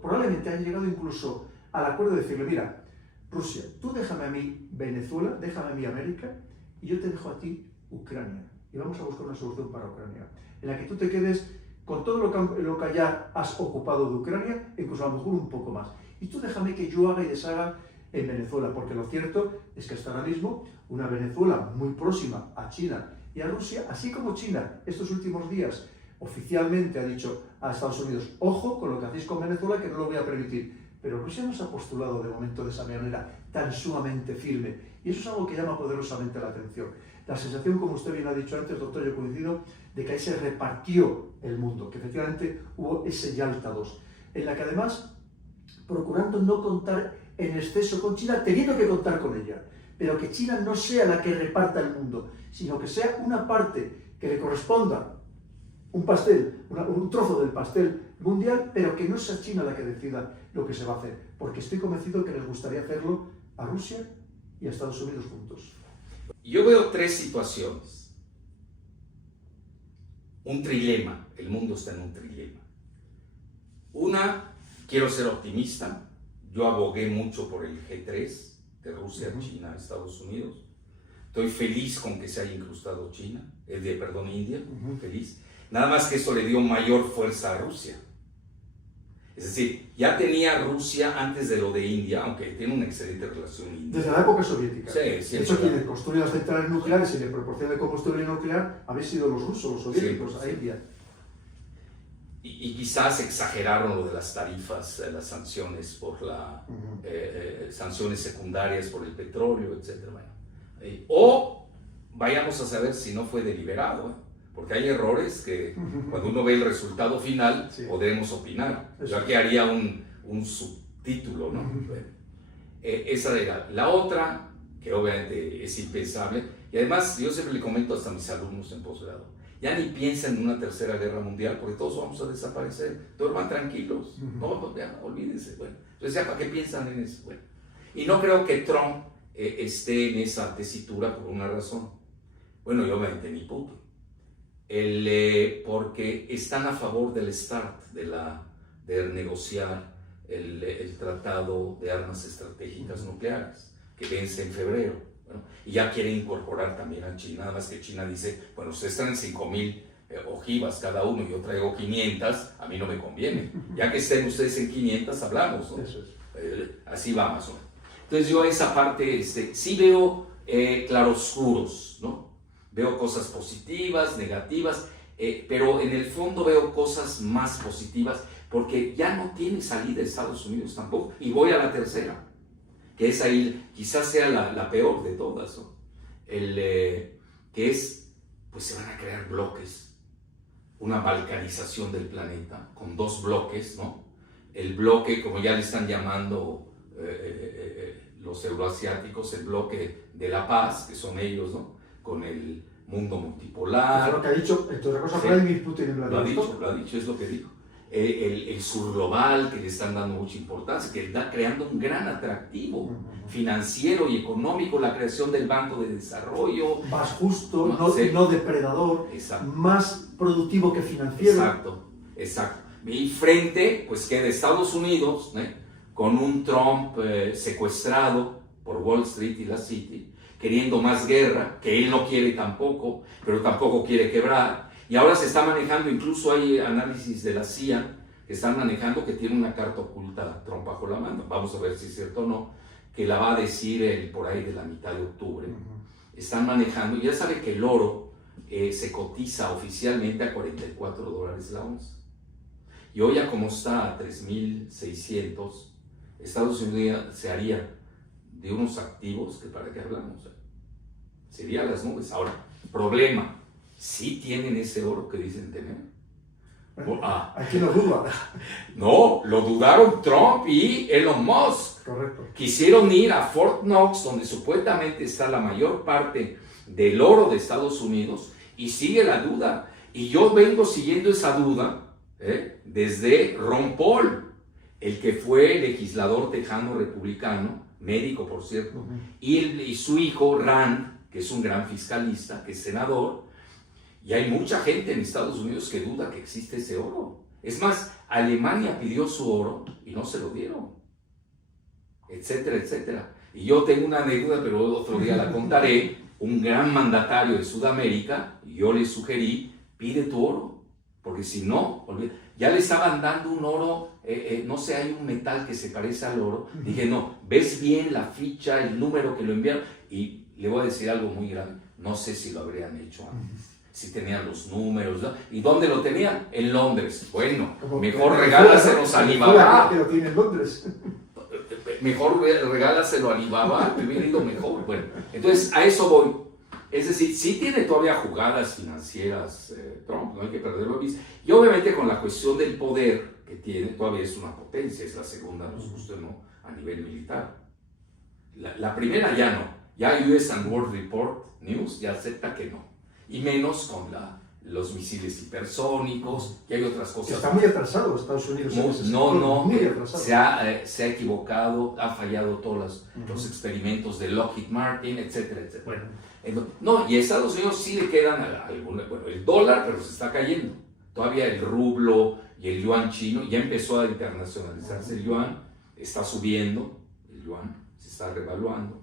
probablemente han llegado incluso al acuerdo de decirle, mira, Rusia, tú déjame a mí Venezuela, déjame a mí América, y yo te dejo a ti Ucrania. Y vamos a buscar una solución para Ucrania, en la que tú te quedes con todo lo que ya has ocupado de Ucrania, incluso a lo mejor un poco más. Y tú déjame que yo haga y deshaga en Venezuela, porque lo cierto es que hasta ahora mismo una Venezuela muy próxima a China y a Rusia, así como China estos últimos días oficialmente ha dicho a Estados Unidos, ojo con lo que hacéis con Venezuela, que no lo voy a permitir. Pero Rusia no se ha postulado de momento de esa manera tan sumamente firme, y eso es algo que llama poderosamente la atención. La sensación, como usted bien ha dicho antes, doctor, yo coincido, de que ahí se repartió el mundo, que efectivamente hubo ese Yalta II, en la que además, procurando no contar en exceso con China, teniendo que contar con ella, pero que China no sea la que reparta el mundo, sino que sea una parte que le corresponda, un pastel, un trozo del pastel mundial, pero que no sea China la que decida lo que se va a hacer, porque estoy convencido que les gustaría hacerlo a Rusia y a Estados Unidos juntos. Yo veo tres situaciones. Un trilema, el mundo está en un trilema. Una, quiero ser optimista, yo abogué mucho por el G3, de Rusia, China, Estados Unidos. Estoy feliz con que se haya incrustado India, feliz. Nada más que eso le dio mayor fuerza a Rusia. Es decir, ya tenía Rusia antes de lo de India, aunque tiene una excelente relación India. Desde la época soviética. Sí, de hecho, quienes construyen las centrales nucleares y le proporcionan combustible nuclear habéis sido los rusos, los soviéticos, a India. Y quizás exageraron lo de las tarifas, las sanciones por sanciones secundarias por el petróleo, etc. Bueno, o vayamos a saber si no fue deliberado, porque hay errores que cuando uno ve el resultado final podremos opinar. Yo aquí haría un subtítulo, ¿no? Bueno, esa era. La otra, que obviamente es impensable, y además yo siempre le comento hasta a mis alumnos en posgrado, ya ni piensen en una tercera guerra mundial, porque todos vamos a desaparecer, duerman tranquilos, no, ya, olvídense. Bueno, entonces ya para qué piensan en eso. Bueno, y no creo que Trump esté en esa tesitura por una razón. Bueno, yo obviamente ni Putin. Porque están a favor del START, de negociar el tratado de armas estratégicas nucleares, que vence en febrero. Bueno, y ya quieren incorporar también a China, nada más que China dice, bueno, ustedes están en 5,000 ojivas cada uno y yo traigo 500, a mí no me conviene. Ya que estén ustedes en 500, hablamos, ¿no? Eso es. Así vamos, ¿no? Entonces yo esa parte sí veo claroscuros, ¿no? Veo cosas positivas, negativas, pero en el fondo veo cosas más positivas porque ya no tiene salida Estados Unidos tampoco. Y voy a la tercera, que es ahí, quizás sea la peor de todas, ¿no? Que es, pues se van a crear bloques, una balcanización del planeta con dos bloques, ¿no? El bloque, como ya le están llamando los euroasiáticos, el bloque de la paz, que son ellos, ¿no? Con el mundo multipolar. Es lo que ha dicho, entre otras cosas, Vladimir Putin en Lo ha dicho, es lo que dijo. el sur global, que le están dando mucha importancia, que está creando un gran atractivo financiero y económico, la creación del Banco de Desarrollo. Más justo, Sí. no depredador, Exacto. más productivo que financiero. Exacto, exacto. Y frente, pues queda Estados Unidos, con un Trump secuestrado por Wall Street y la City, queriendo más guerra, que él no quiere tampoco, pero tampoco quiere quebrar. Y ahora se está manejando, incluso hay análisis de la CIA que están manejando que tiene una carta oculta Trump bajo la mano. Vamos a ver si es cierto o no, que la va a decir por ahí de la mitad de octubre. Están manejando, ya sabe que el oro se cotiza oficialmente a $44 la onza. Y hoy ya como está a 3.600, Estados Unidos se haría de unos activos que para qué hablamos, sería las nubes. Ahora, problema, ¿sí tienen ese oro que dicen tener? Aquí no duda. No, lo dudaron Trump y Elon Musk. Correcto. Quisieron ir a Fort Knox, donde supuestamente está la mayor parte del oro de Estados Unidos, y sigue la duda. Y yo vengo siguiendo esa duda desde Ron Paul, el que fue legislador tejano republicano, médico por cierto, y su hijo Rand, que es un gran fiscalista, que es senador. Y hay mucha gente en Estados Unidos que duda que existe ese oro. Es más, Alemania pidió su oro y no se lo dieron, etcétera, etcétera. Y yo tengo una anécdota, pero otro día la contaré. Un gran mandatario de Sudamérica, yo le sugerí, pide tu oro, porque si no, ya le estaban dando un oro, no sé, hay un metal que se parece al oro. Dije, no, ves bien la ficha, el número que lo enviaron, y le voy a decir algo muy grande, no sé si lo habrían hecho antes. Si tenían los números, ¿no? ¿Y dónde lo tenían? En Londres. Bueno, mejor regálaselos a Alibaba. Que lo tiene en Londres. Mejor regálaselo a Alibaba, me hubiera ido mejor. Bueno, entonces a eso voy. Es decir, sí tiene todavía jugadas financieras Trump, no hay que perderlo de vista. Y obviamente con la cuestión del poder que tiene, todavía es una potencia, es la segunda, nos guste o no, a nivel militar. La primera ya no. Ya US and World Report News ya acepta que no. Y menos con los misiles hipersónicos, que hay otras cosas. Está muy atrasado Estados Unidos. Se ha equivocado, ha fallado todos los experimentos de Lockheed Martin, etcétera, etcétera. Bueno, no, y a Estados Unidos sí le quedan el dólar, pero se está cayendo. Todavía el rublo y el yuan chino, ya empezó a internacionalizarse el yuan, está subiendo, el yuan se está revaluando.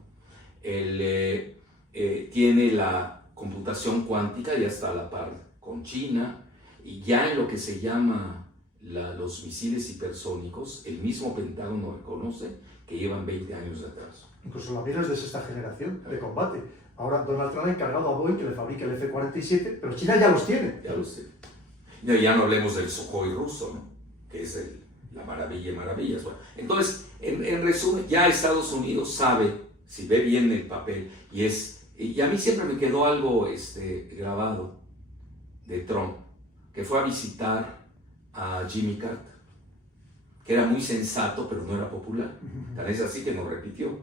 Tiene la computación cuántica, ya está a la par con China, y ya en lo que se llama los misiles hipersónicos, el mismo Pentágono reconoce que llevan 20 años de atraso. Incluso los aviones de sexta generación de combate. Ahora Donald Trump ha encargado a Boeing que le fabrique el F-47, pero China ya los tiene. Ya los tiene. Ya no hablemos del Sukhoi ruso, ¿no? Que es la maravilla de maravillas. Bueno, entonces, en resumen, ya Estados Unidos sabe, si ve bien el papel, y a mí siempre me quedó algo grabado de Trump, que fue a visitar a Jimmy Carter, que era muy sensato, pero no era popular. Tal vez así que no repitió.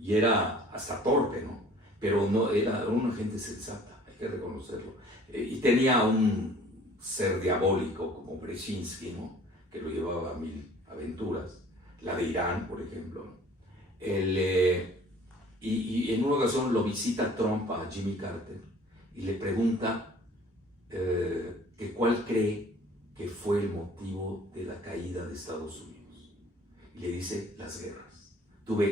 Y era hasta torpe, ¿no? Pero no, era una gente sensata, hay que reconocerlo. Y tenía un ser diabólico como Brzezinski, ¿no? Que lo llevaba a mil aventuras. La de Irán, por ejemplo, ¿no? Y en una ocasión lo visita Trump a Jimmy Carter y le pregunta que cuál cree que fue el motivo de la caída de Estados Unidos. Y le dice, las guerras.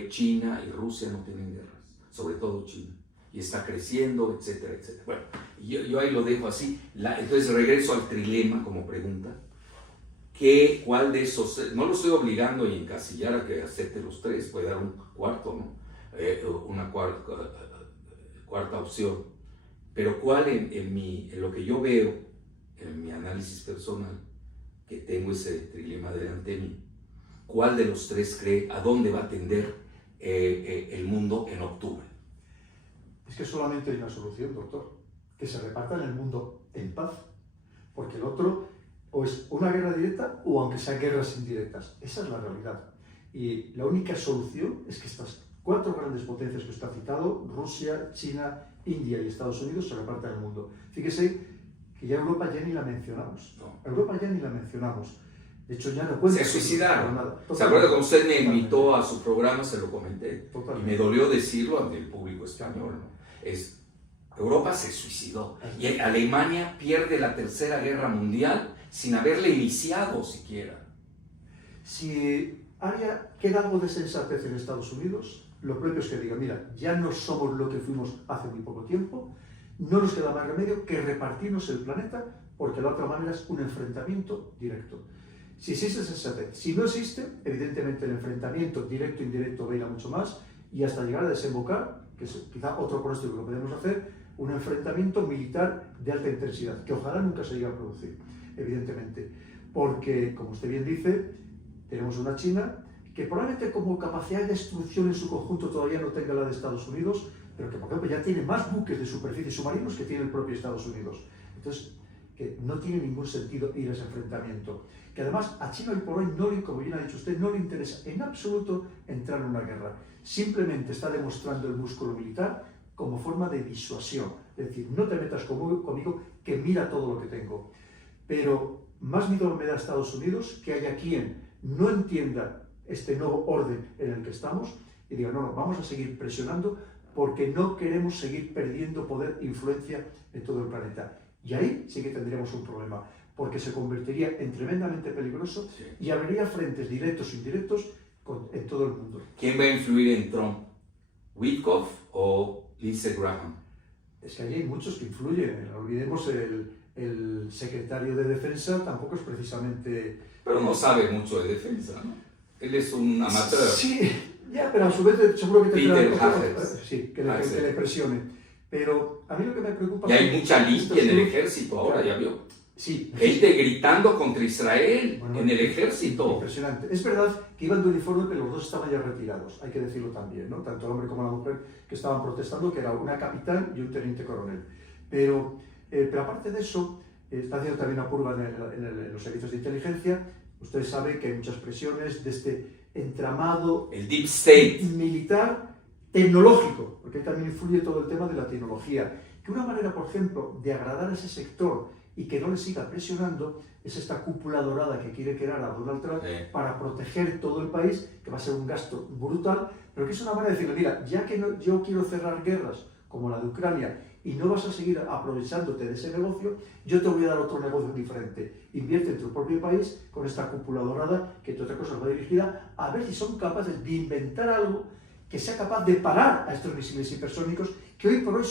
China y Rusia no tienen guerras, sobre todo China, y está creciendo, etcétera, etcétera. Bueno, yo ahí lo dejo así. Entonces regreso al trilema como pregunta. ¿Cuál de esos? No lo estoy obligando a encasillar a que acepte los tres, puede dar un cuarto, ¿no? Una cuarta opción, pero ¿cuál en lo que yo veo, en mi análisis personal, que tengo ese trilema delante de mí, cuál de los tres cree a dónde va a tender el mundo en octubre? Es que solamente hay una solución, doctor, que se repartan el mundo en paz, porque el otro o es una guerra directa o aunque sean guerras indirectas, esa es la realidad. Y la única solución es que estas cuatro grandes potencias que usted ha citado, Rusia, China, India y Estados Unidos, se reparten el mundo. Fíjese que ya Europa ya ni la mencionamos. No. Europa ya ni la mencionamos. De hecho, ya no cuenta. Se suicidaron. Nada. ¿Se acuerda cuando usted me invitó a su programa? Se lo comenté. Totalmente. Y me dolió decirlo ante el público español, ¿no? Europa se suicidó. Y Alemania pierde la Tercera Guerra Mundial sin haberla iniciado siquiera. Si queda algo de sensatez en Estados Unidos, lo propio es que diga, mira, ya no somos lo que fuimos hace muy poco tiempo, no nos queda más remedio que repartirnos el planeta, porque la otra manera es un enfrentamiento directo. Si existe sensatez, si no existe, evidentemente el enfrentamiento directo e indirecto va a ir a mucho más, y hasta llegar a desembocar, que es quizá otro pronóstico que lo podemos hacer, un enfrentamiento militar de alta intensidad, que ojalá nunca se llegue a producir, evidentemente, porque, como usted bien dice, tenemos una China que probablemente como capacidad de destrucción en su conjunto todavía no tenga la de Estados Unidos, pero que por ejemplo ya tiene más buques de superficie submarinos que tiene el propio Estados Unidos. Entonces, que no tiene ningún sentido ir a ese enfrentamiento. Que además a China hoy por hoy, como bien ha dicho usted, no le interesa en absoluto entrar en una guerra. Simplemente está demostrando el músculo militar como forma de disuasión. Es decir, no te metas conmigo, que mira todo lo que tengo. Pero más miedo me da a Estados Unidos que haya quien no entienda este nuevo orden en el que estamos y diga, no, vamos a seguir presionando porque no queremos seguir perdiendo poder e influencia en todo el planeta. Y ahí sí que tendríamos un problema, porque se convertiría en tremendamente peligroso y habría frentes directos e indirectos en todo el mundo. ¿Quién va a influir en Trump? ¿Witkoff o Lindsey Graham? Es que ahí hay muchos que influyen. No olvidemos, el secretario de Defensa tampoco es precisamente... Pero no sabe mucho de defensa, ¿no? Él es un amateur. Sí, ya, pero a su vez seguro que Peter sí, que le presione. Pero a mí lo que me preocupa... Y hay mucha limpia en el ejército ahora, ¿ya vio? Sí. Gente gritando contra Israel en el ejército. Impresionante. Es verdad que iban de uniforme, pero los dos estaban ya retirados, hay que decirlo también, ¿no? Tanto el hombre como la mujer que estaban protestando, que era una capitán y un teniente coronel. Pero aparte de eso, está haciendo también una purga en los servicios de inteligencia. Usted sabe que hay muchas presiones de este entramado el Deep State militar tecnológico, porque ahí también influye todo el tema de la tecnología. Que una manera, por ejemplo, de agradar a ese sector y que no le siga presionando es esta cúpula dorada que quiere crear a Donald Trump para proteger todo el país, que va a ser un gasto brutal, pero que es una manera de decirle, mira, ya que yo quiero cerrar guerras como la de Ucrania y no vas a seguir aprovechándote de ese negocio, yo te voy a dar otro negocio diferente. Invierte en tu propio país con esta cúpula dorada, que entre otras cosas va dirigida a ver si son capaces de inventar algo que sea capaz de parar a estos misiles hipersónicos que hoy por hoy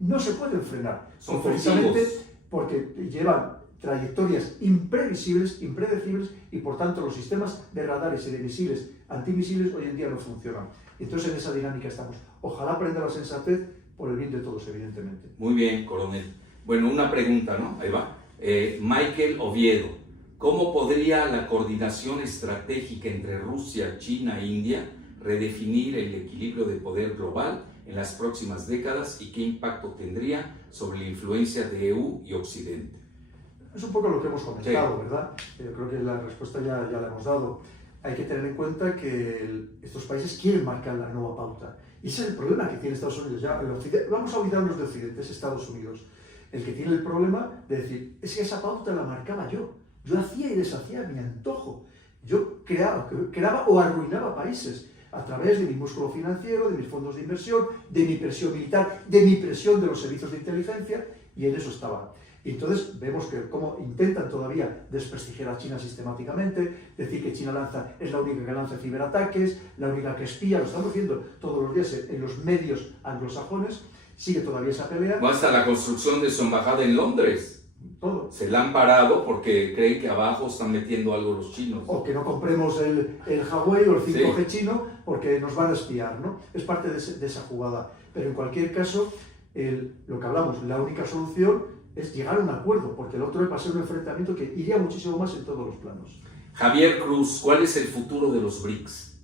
no se pueden frenar. Son precisamente porque llevan trayectorias imprevisibles, impredecibles, y por tanto los sistemas de radares y de misiles antimisiles hoy en día no funcionan. Entonces en esa dinámica estamos. Ojalá aprenda la sensatez por el bien de todos, evidentemente. Muy bien, coronel. Bueno, una pregunta, ¿no? Ahí va. Michael Oviedo, ¿cómo podría la coordinación estratégica entre Rusia, China e India redefinir el equilibrio de poder global en las próximas décadas y qué impacto tendría sobre la influencia de EU y Occidente? Es un poco lo que hemos comentado, ¿verdad? Yo creo que la respuesta ya la hemos dado. Hay que tener en cuenta que estos países quieren marcar la nueva pauta. Y ese es el problema que tiene Estados Unidos. Vamos a olvidarnos de Occidente, es Estados Unidos. El que tiene el problema de decir, es que esa pauta la marcaba yo. Yo hacía y deshacía a mi antojo. Yo creaba o arruinaba países a través de mi músculo financiero, de mis fondos de inversión, de mi presión militar, de mi presión de los servicios de inteligencia, y en eso estaba. Y entonces vemos que cómo intentan todavía desprestigiar a China sistemáticamente, decir que China es la única que lanza ciberataques, la única que espía, lo estamos viendo todos los días en los medios anglosajones, sigue todavía esa pelea. Hasta la construcción de su embajada en Londres. Todo. Se la han parado porque creen que abajo están metiendo algo los chinos. O que no compremos el Huawei o el 5G chino porque nos van a espiar, ¿no? Es parte de esa jugada. Pero en cualquier caso, lo que hablamos, la única solución es llegar a un acuerdo, porque el otro va a ser un enfrentamiento que iría muchísimo más en todos los planos. Javier Cruz, ¿cuál es el futuro de los BRICS?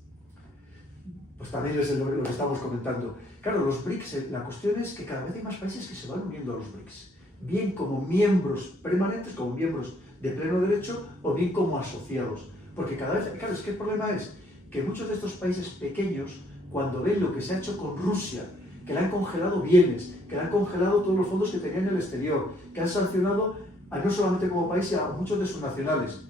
Pues también es lo que estamos comentando. Claro, los BRICS, la cuestión es que cada vez hay más países que se van uniendo a los BRICS. Bien como miembros permanentes, como miembros de pleno derecho, o bien como asociados. Porque cada vez, claro, es que el problema es que muchos de estos países pequeños, cuando ven lo que se ha hecho con Rusia, que le han congelado bienes, que le han congelado todos los fondos que tenían en el exterior, que han sancionado no solamente como país, a muchos de sus nacionales,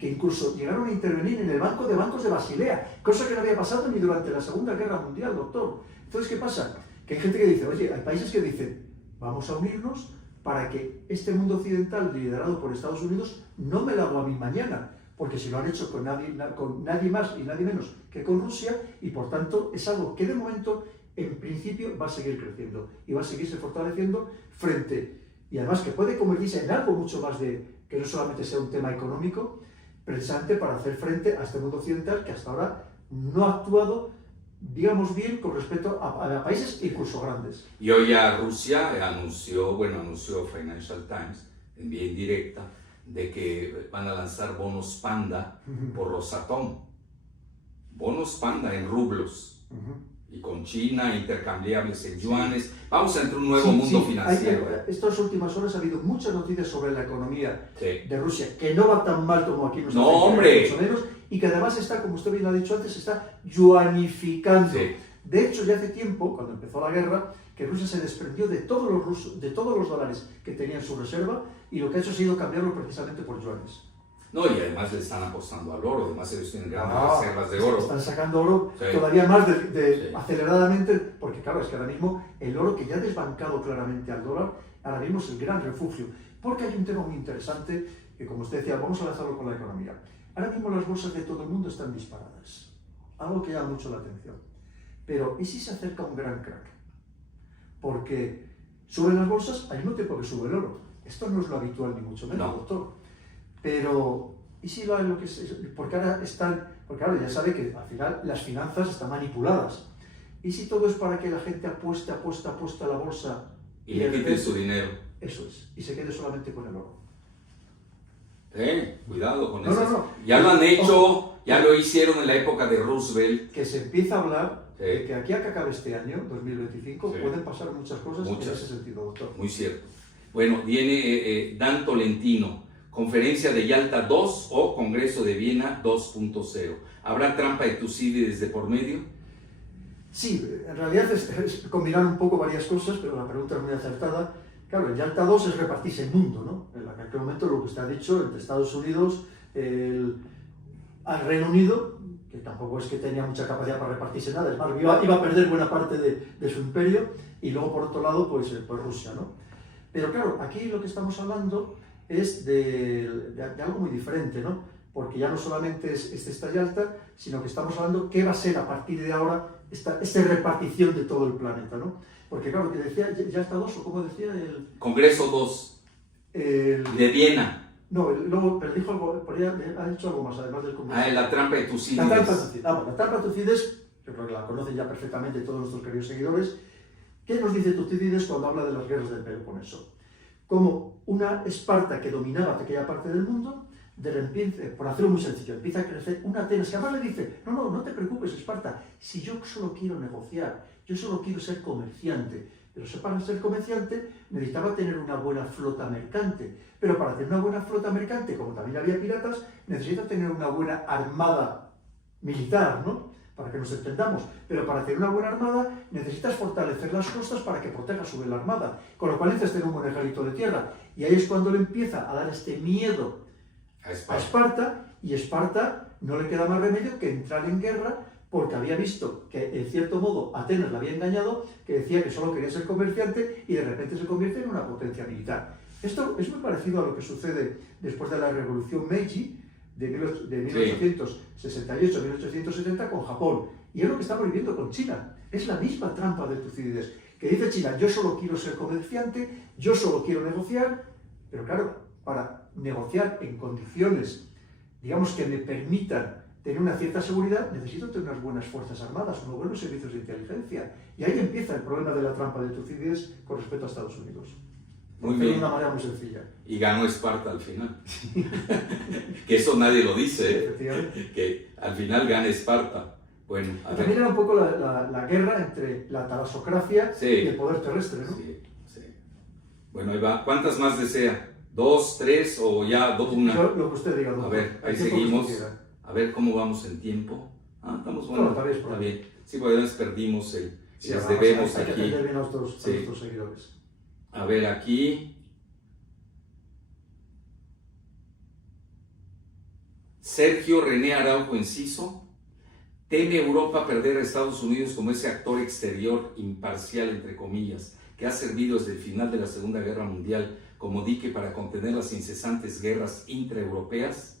que incluso llegaron a intervenir en el Banco de Bancos de Basilea, cosa que no había pasado ni durante la Segunda Guerra Mundial, doctor. Entonces, ¿qué pasa? Que hay gente que dice, oye, hay países que dicen, vamos a unirnos para que este mundo occidental liderado por Estados Unidos no me lo haga a mí mañana, porque si lo han hecho con nadie más y nadie menos que con Rusia, y por tanto es algo que de momento, en principio, va a seguir creciendo y va a seguirse fortaleciendo frente, y además que puede convertirse en algo mucho más de, que no solamente sea un tema económico, precisamente para hacer frente a este mundo occidental que hasta ahora no ha actuado, digamos bien, con respecto a países incluso grandes. Y hoy ya Rusia anunció Financial Times, en vía indirecta, de que van a lanzar bonos Panda por Rosatom. Bonos Panda en rublos. Y con China, intercambiables en yuanes. Vamos a entrar en un nuevo mundo financiero. Estas últimas horas ha habido muchas noticias sobre la economía de Rusia, que no va tan mal como aquí en no, hombre. Mucho menos, y que además está, como usted bien ha dicho antes, está yuanificando. Sí. De hecho, ya hace tiempo, cuando empezó la guerra, que Rusia se desprendió de todos los dólares que tenía en su reserva, y lo que ha hecho ha sido cambiarlo precisamente por yuanes. No, y además le están apostando al oro, además ellos tienen grandes reservas de oro. Están sacando oro todavía más Sí. aceleradamente, porque claro, es que ahora mismo el oro, que ya ha desbancado claramente al dólar, ahora mismo es el gran refugio. Porque hay un tema muy interesante, que como usted decía, vamos a lanzarlo con la economía. Ahora mismo las bolsas de todo el mundo están disparadas, algo que llama mucho la atención. Pero, ¿y si se acerca un gran crack? Porque suben las bolsas al mismo tiempo que sube el oro. Esto no es lo habitual, ni mucho menos, doctor. Pero, ¿y si lo que es? Porque ahora ya sabe que al final las finanzas están manipuladas. ¿Y si todo es para que la gente apueste a la bolsa? Y le quiten su dinero. Eso es, y se quede solamente con el oro. Cuidado con eso. No. Ya lo han hecho, ya lo hicieron en la época de Roosevelt. Que se empieza a hablar de que aquí a que acabe este año, 2025, pueden pasar muchas cosas en ese sentido, doctor. Muy cierto. Bueno, viene Dan Tolentino, Conferencia de Yalta 2 o Congreso de Viena 2.0. ¿Habrá trampa de Tucídides de por medio? Sí, en realidad es combinar un poco varias cosas, pero la pregunta es muy acertada. Claro, el Yalta 2 es repartirse el mundo, ¿no? En aquel momento lo que está dicho entre Estados Unidos, al Reino Unido, que tampoco es que tenía mucha capacidad para repartirse nada, es más, iba a perder buena parte de su imperio, y luego por otro lado, pues Rusia, ¿no? Pero claro, aquí lo que estamos hablando es de algo muy diferente, ¿no? Porque ya no solamente es esta Yalta, sino que estamos hablando qué va a ser a partir de ahora esta repartición de todo el planeta, ¿no? Porque claro, que decía Yalta 2, o como decía el... Congreso 2 de Viena. No, luego, pero dijo algo, ha dicho algo más, además del Congreso. La trampa de Tucídides. La trampa de Tucídides, yo creo que la conocen ya perfectamente todos nuestros queridos seguidores. ¿Qué nos dice Tucídides cuando habla de las guerras del Peloponeso? Como una Esparta que dominaba aquella parte del mundo, de repente, por hacerlo muy sencillo, empieza a crecer una Atenas que además le dice, no te preocupes, Esparta, si yo solo quiero negociar, yo solo quiero ser comerciante, pero para ser comerciante necesitaba tener una buena flota mercante, pero para tener una buena flota mercante, como también había piratas, necesita tener una buena armada militar, ¿no? Para que nos entendamos, pero para tener una buena armada necesitas fortalecer las costas para que proteja sobre la armada, con lo cual necesitas tener un buen ejército de tierra, y ahí es cuando le empieza a dar este miedo a Esparta, y Esparta no le queda más remedio que entrar en guerra, porque había visto que en cierto modo Atenas la había engañado, que decía que solo quería ser comerciante, y de repente se convierte en una potencia militar. Esto es muy parecido a lo que sucede después de la Revolución Meiji, de 1868-1870 con Japón, y es lo que estamos viviendo con China. Es la misma trampa de Tucídides, que dice China, yo solo quiero ser comerciante, yo solo quiero negociar, pero claro, para negociar en condiciones, digamos, que me permitan tener una cierta seguridad, necesito tener unas buenas fuerzas armadas, unos buenos servicios de inteligencia, y ahí empieza el problema de la trampa de Tucídides con respecto a Estados Unidos. Muy bien. De una manera muy sencilla. Y ganó Esparta al final. Que eso nadie lo dice, Efectivamente. que al final gana Esparta. Bueno, también era un poco la guerra entre la talasocracia y el poder terrestre, ¿no? Sí. Bueno, ahí va. ¿Cuántas más desea? ¿2, 3 o ya una? Lo que usted diga, doctor. A ver, ahí seguimos. A ver cómo vamos en tiempo. Estamos bueno. No, está bien. Sí, porque además perdimos les debemos hay aquí. Hay que atender bien a nuestros seguidores. A ver, aquí. Sergio René Araujo Enciso, ¿teme Europa perder a Estados Unidos como ese actor exterior imparcial, entre comillas, que ha servido desde el final de la Segunda Guerra Mundial como dique para contener las incesantes guerras intraeuropeas?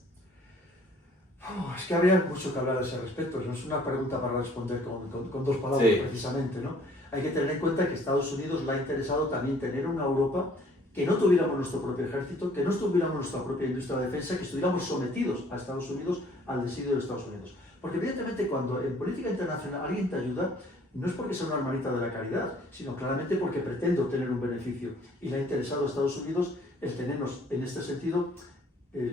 Es que habría mucho que hablar a ese respecto. No es una pregunta para responder con dos palabras, sí, precisamente, ¿no? Hay que tener en cuenta que a Estados Unidos le ha interesado también tener una Europa que no tuviéramos nuestro propio ejército, que no tuviéramos nuestra propia industria de defensa, que estuviéramos sometidos a Estados Unidos, al desidio de Estados Unidos. Porque evidentemente cuando en política internacional alguien te ayuda, no es porque sea una hermanita de la caridad, sino claramente porque pretende obtener un beneficio. Y le ha interesado a Estados Unidos el tenernos en este sentido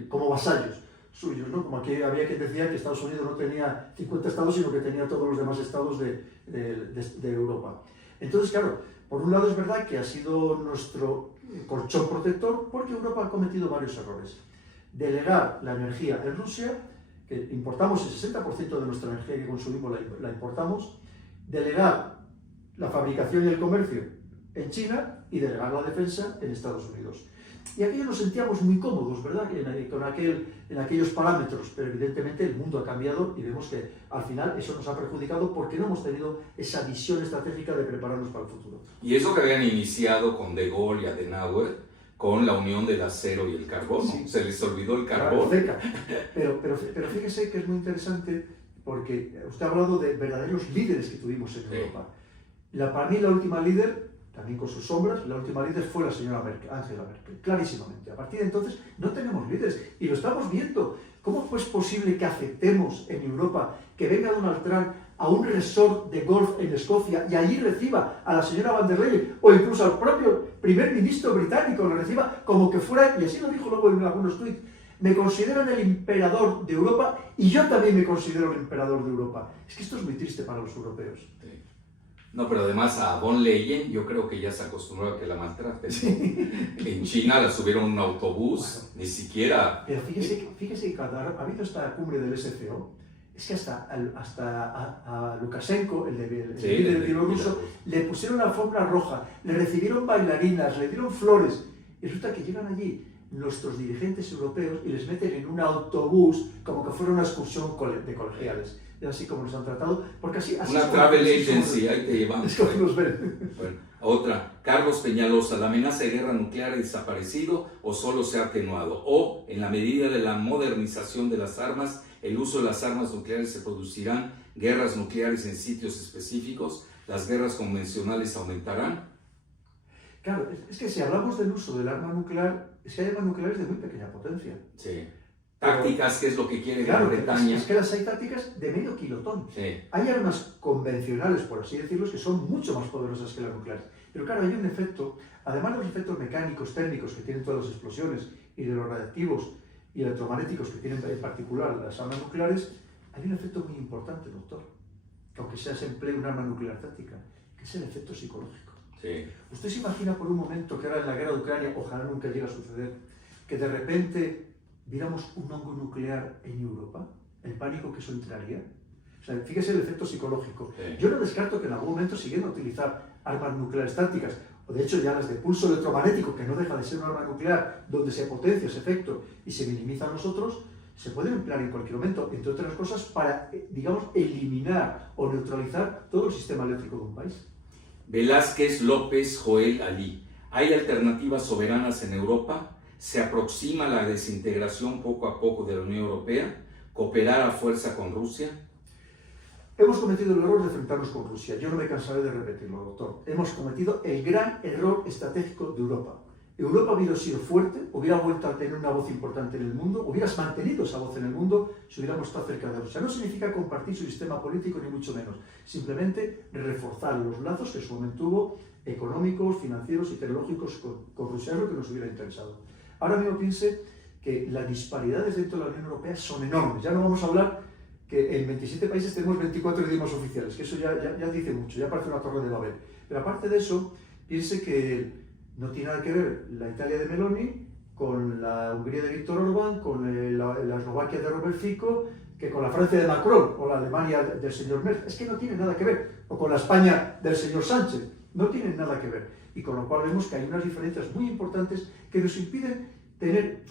como vasallos suyos, ¿no? Como aquí había quien decía que Estados Unidos no tenía 50 estados, sino que tenía todos los demás estados de Europa. Entonces, claro, por un lado es verdad que ha sido nuestro colchón protector porque Europa ha cometido varios errores. Delegar la energía en Rusia, que importamos el 60% de nuestra energía que consumimos la importamos, delegar la fabricación y el comercio en China y delegar la defensa en Estados Unidos. Y aquí nos sentíamos muy cómodos, ¿verdad?, en aquellos parámetros, pero evidentemente el mundo ha cambiado y vemos que al final eso nos ha perjudicado porque no hemos tenido esa visión estratégica de prepararnos para el futuro. Y eso que habían iniciado con De Gaulle y Adenauer, con la unión del acero y el carbón, sí, se les olvidó el carbón. Pero fíjese que es muy interesante porque usted ha hablado de verdaderos líderes que tuvimos en Europa. Para mí la última líder, también con sus sombras, la última líder fue la señora Merkel, Angela Merkel, clarísimamente. A partir de entonces no tenemos líderes y lo estamos viendo. ¿Cómo es posible que aceptemos en Europa que venga Donald Trump a un resort de golf en Escocia y allí reciba a la señora Van der Leyen o incluso al propio primer ministro británico, lo reciba como que fuera, y así lo dijo luego en algunos tweets, me consideran el emperador de Europa y yo también me considero el emperador de Europa? Es que esto es muy triste para los europeos. Sí. No, pero además a Von Leyen yo creo que ya se acostumbró a que la maltraten. Sí. En China la subieron a un autobús, bueno, ni siquiera... Pero fíjese que cuando ha habido esta cumbre del SCO, es que hasta a Lukashenko, el líder bielorruso, le pusieron la alfombra roja, le recibieron bailarinas, le dieron flores. Y resulta que llegan allí nuestros dirigentes europeos y les meten en un autobús como que fuera una excursión de colegiales. Es así como nos han tratado, porque así una travel agency, ahí te llevamos. Es como nos ven. Bueno, otra, Carlos Peñalosa, ¿la amenaza de guerra nuclear ha desaparecido o solo se ha atenuado? O, en la medida de la modernización de las armas, el uso de las armas nucleares, se producirán guerras nucleares en sitios específicos, las guerras convencionales aumentarán. Claro, es que si hablamos del uso del arma nuclear, es que hay armas nucleares de muy pequeña potencia. Sí. Tácticas, que es lo que quiere Gran Bretaña. Es que las hay tácticas de medio kilotón. Sí. Hay armas convencionales, por así decirlo, que son mucho más poderosas que las nucleares. Pero claro, hay un efecto, además de los efectos mecánicos, técnicos que tienen todas las explosiones y de los radiactivos y electromagnéticos que tienen en particular las armas nucleares, hay un efecto muy importante, doctor, que aunque sea se emplee un arma nuclear táctica, que es el efecto psicológico. Sí. ¿Usted se imagina por un momento que ahora en la guerra de Ucrania, ojalá nunca llegue a suceder, que de repente viéramos un hongo nuclear en Europa? ¿El pánico que eso entraría? O sea, fíjese el efecto psicológico. Sí. Yo no descarto que en algún momento, siguiendo a utilizar armas nucleares tácticas, o de hecho ya las de pulso electromagnético, que no deja de ser un arma nuclear, donde se potencia ese efecto y se minimiza a nosotros, se pueden emplear en cualquier momento, entre otras cosas, para, digamos, eliminar o neutralizar todo el sistema eléctrico de un país. Velázquez López Joel Ali, ¿hay alternativas soberanas en Europa? ¿Se aproxima la desintegración poco a poco de la Unión Europea? ¿Cooperar a fuerza con Rusia? Hemos cometido el error de enfrentarnos con Rusia. Yo no me cansaré de repetirlo, doctor. Hemos cometido el gran error estratégico de Europa. Europa hubiera sido fuerte, hubiera vuelto a tener una voz importante en el mundo, hubieras mantenido esa voz en el mundo si hubiéramos estado cerca de Rusia. No significa compartir su sistema político, ni mucho menos. Simplemente reforzar los lazos que en su momento tuvo, económicos, financieros y tecnológicos con Rusia, es lo que nos hubiera interesado. Ahora mismo piense que las disparidades dentro de la Unión Europea son enormes. Ya no vamos a hablar que en 27 países tenemos 24 idiomas oficiales, que eso ya dice mucho, ya parece una torre de Babel. Pero aparte de eso, piense que no tiene nada que ver la Italia de Meloni con la Hungría de Víctor Orbán, con la Eslovaquia de Robert Fico, que con la Francia de Macron o la Alemania del señor Merz. Es que no tiene nada que ver. O con la España del señor Sánchez. No tienen nada que ver. Y con lo cual vemos que hay unas diferencias muy importantes que nos impiden tener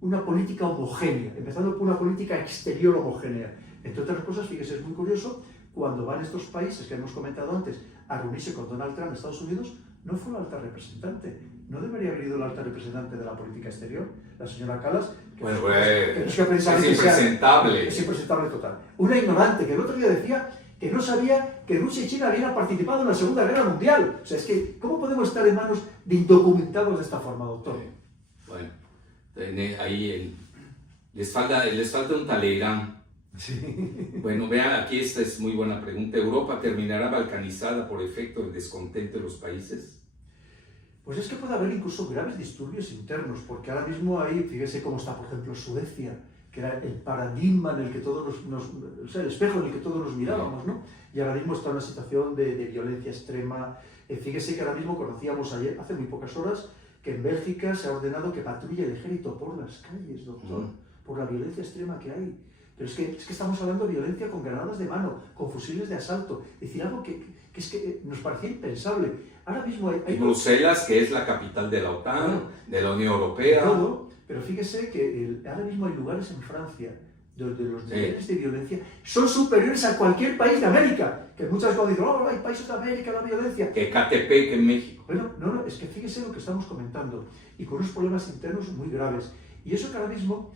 una política homogénea, empezando por una política exterior homogénea. Entre otras cosas, fíjese, es muy curioso, cuando van estos países que hemos comentado antes a reunirse con Donald Trump en Estados Unidos, no fue la alta representante. ¿No debería haber ido la alta representante de la política exterior, la señora Kallas? Es impresentable. Es impresentable total. Una ignorante que el otro día decía que no sabía que Rusia y China habían participado en la Segunda Guerra Mundial. O sea, es que, ¿cómo podemos estar en manos de indocumentados de esta forma, doctor? Bueno, ahí les falta un Talleyrand. Sí. Bueno, vean, aquí esta es muy buena pregunta. ¿Europa terminará balcanizada por efecto del descontento de los países? Pues es que puede haber incluso graves disturbios internos, porque ahora mismo ahí, fíjese cómo está, por ejemplo, Suecia, que era el paradigma en el que todos o sea, el espejo en el que todos nos mirábamos, ¿no? Y ahora mismo está en una situación de violencia extrema. Fíjese que ahora mismo conocíamos ayer, hace muy pocas horas, que en Bélgica se ha ordenado que patrulle el ejército por las calles, doctor, por la violencia extrema que hay. Pero es que estamos hablando de violencia con granadas de mano, con fusiles de asalto, es decir, algo que es que nos parecía impensable. Ahora mismo hay Bruselas, que es la capital de la OTAN, de la Unión Europea. Todo, pero fíjese que ahora mismo hay lugares en Francia donde los niveles de violencia son superiores a cualquier país de América. Que muchas veces dicen, oh, hay países de América, la violencia. Que KTP, que en México. Bueno, no, es que fíjese lo que estamos comentando. Y con unos problemas internos muy graves. Y eso que ahora mismo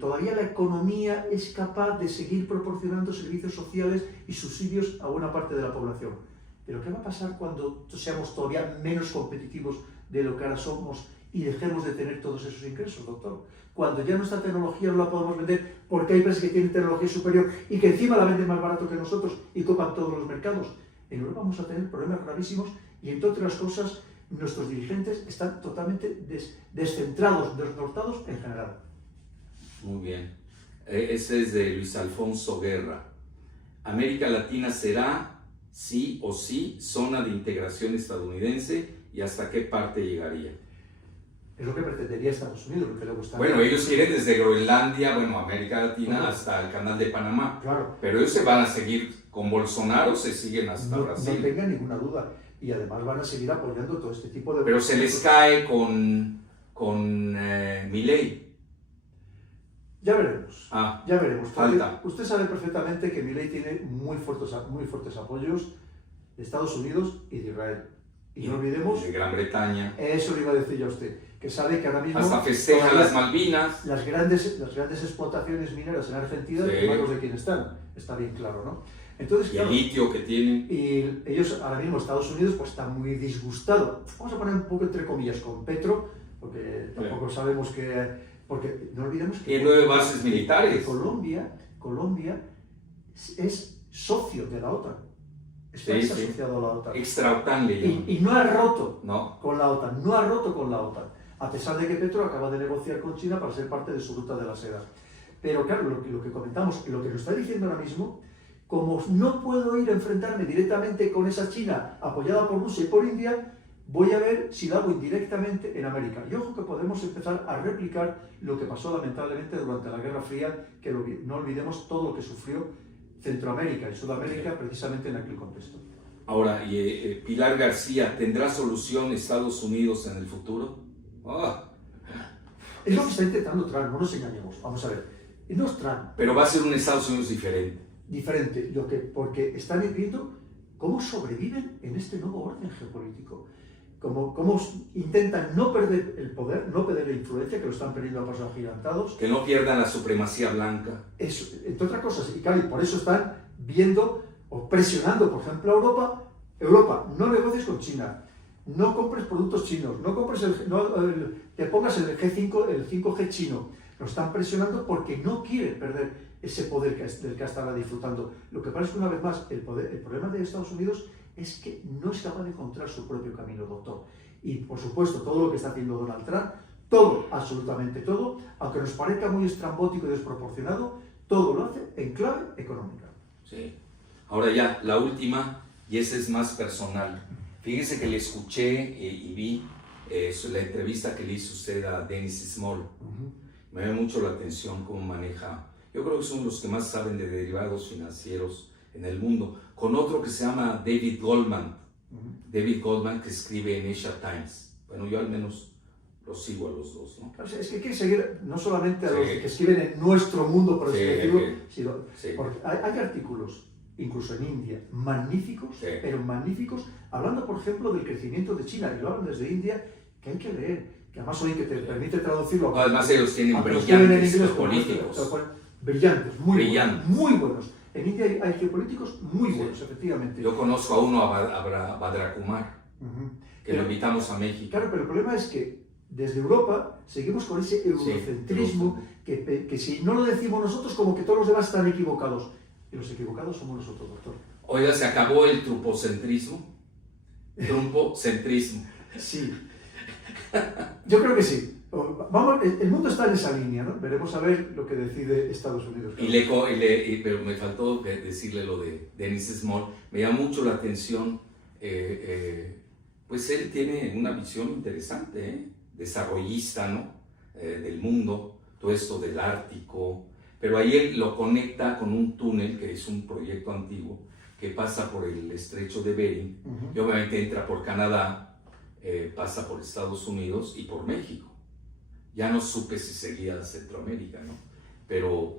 todavía la economía es capaz de seguir proporcionando servicios sociales y subsidios a buena parte de la población. Pero ¿qué va a pasar cuando seamos todavía menos competitivos de lo que ahora somos y dejemos de tener todos esos ingresos, doctor? Cuando ya nuestra tecnología no la podemos vender porque hay empresas que tienen tecnología superior y que encima la venden más barato que nosotros y copan todos los mercados. En Europa vamos a tener problemas gravísimos y, entre otras cosas, nuestros dirigentes están totalmente descentrados, desnortados en general. Muy bien. Ese es de Luis Alfonso Guerra. ¿América Latina será, sí o sí, zona de integración estadounidense y hasta qué parte llegaría? Es lo que pretendería Estados Unidos, lo que le gustaría. Bueno, ellos quieren desde Groenlandia, América Latina, hasta el canal de Panamá. Claro. Pero ellos se van a seguir con Bolsonaro, se siguen hasta Brasil. No tenga ninguna duda. Y además van a seguir apoyando todo este tipo de... Pero se les cae con Milei. Ya veremos. Ya veremos. Falta. Usted sabe perfectamente que Milei tiene muy fuertes apoyos de Estados Unidos y de Israel. Y no olvidemos... De Gran Bretaña. Eso le iba a decir yo a usted. Que sabe que ahora mismo... Hasta festejan las Malvinas. Las grandes explotaciones mineras en Argentina, sí. ¿En manos de quién están? Está bien claro, ¿no? Entonces, y el litio que tienen. Y ellos ahora mismo, Estados Unidos, pues está muy disgustado. Vamos a poner un poco entre comillas con Petro, porque tampoco sabemos que... Porque no olvidemos que... Tiene 9 bases militares. Colombia es socio de la OTAN. Está asociado a la OTAN. Extra-OTAN le llaman. Y no ha roto no. con la OTAN. No ha roto con la OTAN. A pesar de que Petro acaba de negociar con China para ser parte de su ruta de la seda. Pero claro, lo que comentamos, lo que nos está diciendo ahora mismo, como no puedo ir a enfrentarme directamente con esa China apoyada por Rusia y por India, voy a ver si lo hago indirectamente en América. Y ojo que podemos empezar a replicar lo que pasó lamentablemente durante la Guerra Fría, que no olvidemos todo lo que sufrió Centroamérica y Sudamérica precisamente en aquel contexto. Ahora, Pilar García, ¿tendrá solución Estados Unidos en el futuro? Es lo que está intentando Trump, no nos engañemos. Vamos a ver, no es Trump. Pero va a ser un Estados Unidos diferente. Diferente, porque están viendo cómo sobreviven en este nuevo orden geopolítico. Cómo intentan no perder el poder, no perder la influencia, que lo están perdiendo a pasos agigantados. Que no pierdan la supremacía blanca. Eso, entre otras cosas, y claro, por eso están viendo o presionando, por ejemplo, a Europa. Europa, no negocies con China, no compres productos chinos, no compres te pongas el 5G chino. Lo están presionando porque no quieren perder ese poder del que estará disfrutando. Lo que pasa es que una vez más, el problema de Estados Unidos es que no es capaz de encontrar su propio camino, doctor. Y por supuesto, todo lo que está haciendo Donald Trump, todo, absolutamente todo, aunque nos parezca muy estrambótico y desproporcionado, todo lo hace en clave económica. Sí. Ahora ya, la última, y esa es más personal. Fíjese que le escuché y vi la entrevista que le hizo usted a Dennis Small. Me llama mucho la atención cómo maneja. Yo creo que son los que más saben de derivados financieros en el mundo. Con otro que se llama David Goldman. David Goldman, que escribe en Asia Times. Bueno, yo al menos los sigo a los dos, ¿no? Claro, es que hay que seguir no solamente a Sí. los que escriben en nuestro mundo, por así Sí, decirlo, que- sino sí. porque hay artículos, incluso en India, magníficos, Sí. pero magníficos, hablando, por ejemplo, del crecimiento de China, y lo hablan desde India, que hay que leer, que además hoy que te permite traducirlo. Además ellos tienen aunque lo escriben en brillantes inglés, geopolíticos. Brillantes, muy Brillantes. buenos, muy buenos. En India hay geopolíticos muy buenos, Sí. efectivamente. Yo conozco a uno, a Badrakumar, Ujú. que lo invitamos a México. Claro, pero el problema es que desde Europa seguimos con ese eurocentrismo que si no lo decimos nosotros, como que todos los demás están equivocados. Y los equivocados somos nosotros, doctor. Oiga, ¿se acabó el trupocentrismo? Trupocentrismo. Sí. Yo creo que sí. Vamos, el mundo está en esa línea, ¿no? Veremos a ver lo que decide Estados Unidos. Pero me faltó decirle lo de Dennis Small. Me llama mucho la atención, pues él tiene una visión interesante, desarrollista, ¿no? Del mundo, todo esto del Ártico, pero ahí él lo conecta con un túnel que es un proyecto antiguo que pasa por el estrecho de Bering, y obviamente entra por Canadá, pasa por Estados Unidos y por México. Ya no supe si seguía a Centroamérica, ¿no? Pero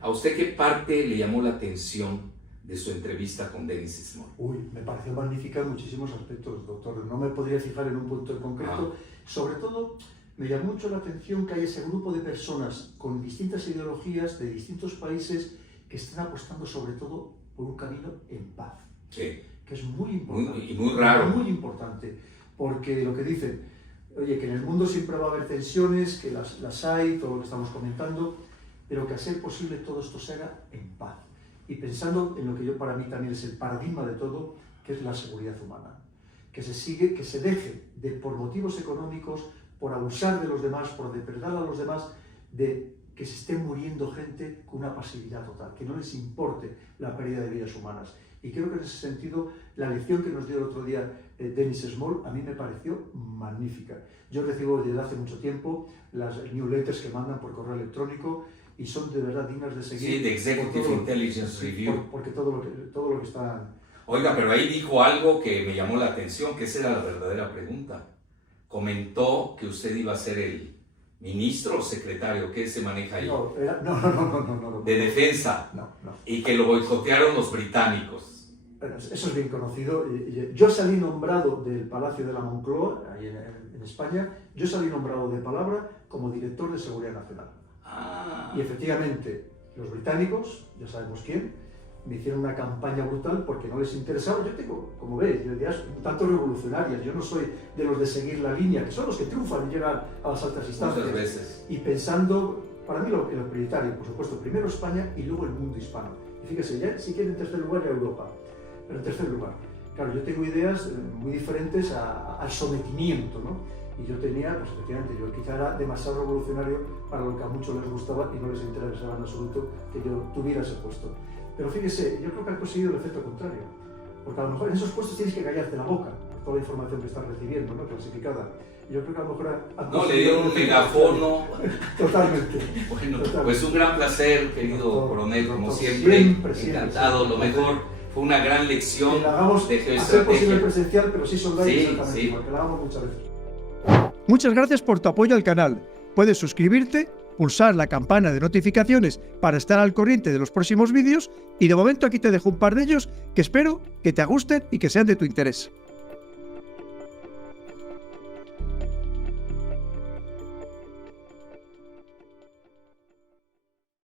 ¿a usted qué parte le llamó la atención de su entrevista con Dennis Small? Uy, me pareció magnífica en muchísimos aspectos, doctor. No me podría fijar en un punto en concreto. Sobre todo, me llamó mucho la atención que hay ese grupo de personas con distintas ideologías de distintos países que están apostando sobre todo por un camino en paz. Sí. Que es muy importante. Y muy raro. Muy importante, porque lo que dicen, oye, que en el mundo siempre va a haber tensiones, que las hay, todo lo que estamos comentando, pero que a ser posible todo esto se haga en paz. Y pensando en lo que para mí también es el paradigma de todo, que es la seguridad humana. Que se deje de, por motivos económicos, por abusar de los demás, por depredar a los demás, de que se esté muriendo gente con una pasividad total, que no les importe la pérdida de vidas humanas. Y creo que en ese sentido, la lección que nos dio el otro día Dennis Small a mí me pareció magnífica. Yo recibo desde hace mucho tiempo las newsletters que mandan por correo electrónico y son de verdad dignas de seguir. Sí, de Executive Intelligence Review. Porque todo lo que está... Oiga, pero ahí dijo algo que me llamó la atención, que esa era la verdadera pregunta. Comentó que usted iba a ser el ministro o secretario, ¿qué se maneja ahí? No. De defensa. No. Y que lo boicotearon los británicos. Bueno, eso es bien conocido. Yo salí nombrado del Palacio de la Moncloa, ahí en España, yo salí nombrado de palabra como director de Seguridad Nacional. Y efectivamente, los británicos, ya sabemos quién, me hicieron una campaña brutal porque no les interesaba. Yo tengo, como veis, ideas un tanto revolucionarias. Yo no soy de los de seguir la línea, que son los que triunfan y llegan a las altas instancias. Muchas veces. Y pensando, para mí lo prioritario, por supuesto, primero España y luego el mundo hispano. Y fíjese, ya si quiere en tercer lugar a Europa, pero en tercer lugar. Claro, yo tengo ideas muy diferentes al sometimiento, ¿no? Y yo tenía, pues efectivamente, yo quizá era demasiado revolucionario para lo que a muchos les gustaba y no les interesaba en absoluto que yo tuviera ese puesto. Pero fíjese, yo creo que ha conseguido el efecto contrario, porque a lo mejor en esos puestos tienes que callarte la boca por toda la información que estás recibiendo, ¿no? Clasificada. Yo creo que a lo mejor no, le dio un megafono. Totalmente. Bueno, totalmente. Pues un gran placer, querido Doctor, coronel, como doctor, siempre. Encantado, siempre. Lo mejor. Fue una gran lección Que la hagamos de a ser posible geoestrategia. presencial, pero sí soldado Sí, exactamente sí. igual, que la hagamos muchas veces. Muchas gracias por tu apoyo al canal. Puedes suscribirte, pulsar la campana de notificaciones para estar al corriente de los próximos vídeos y de momento aquí te dejo un par de ellos que espero que te gusten y que sean de tu interés.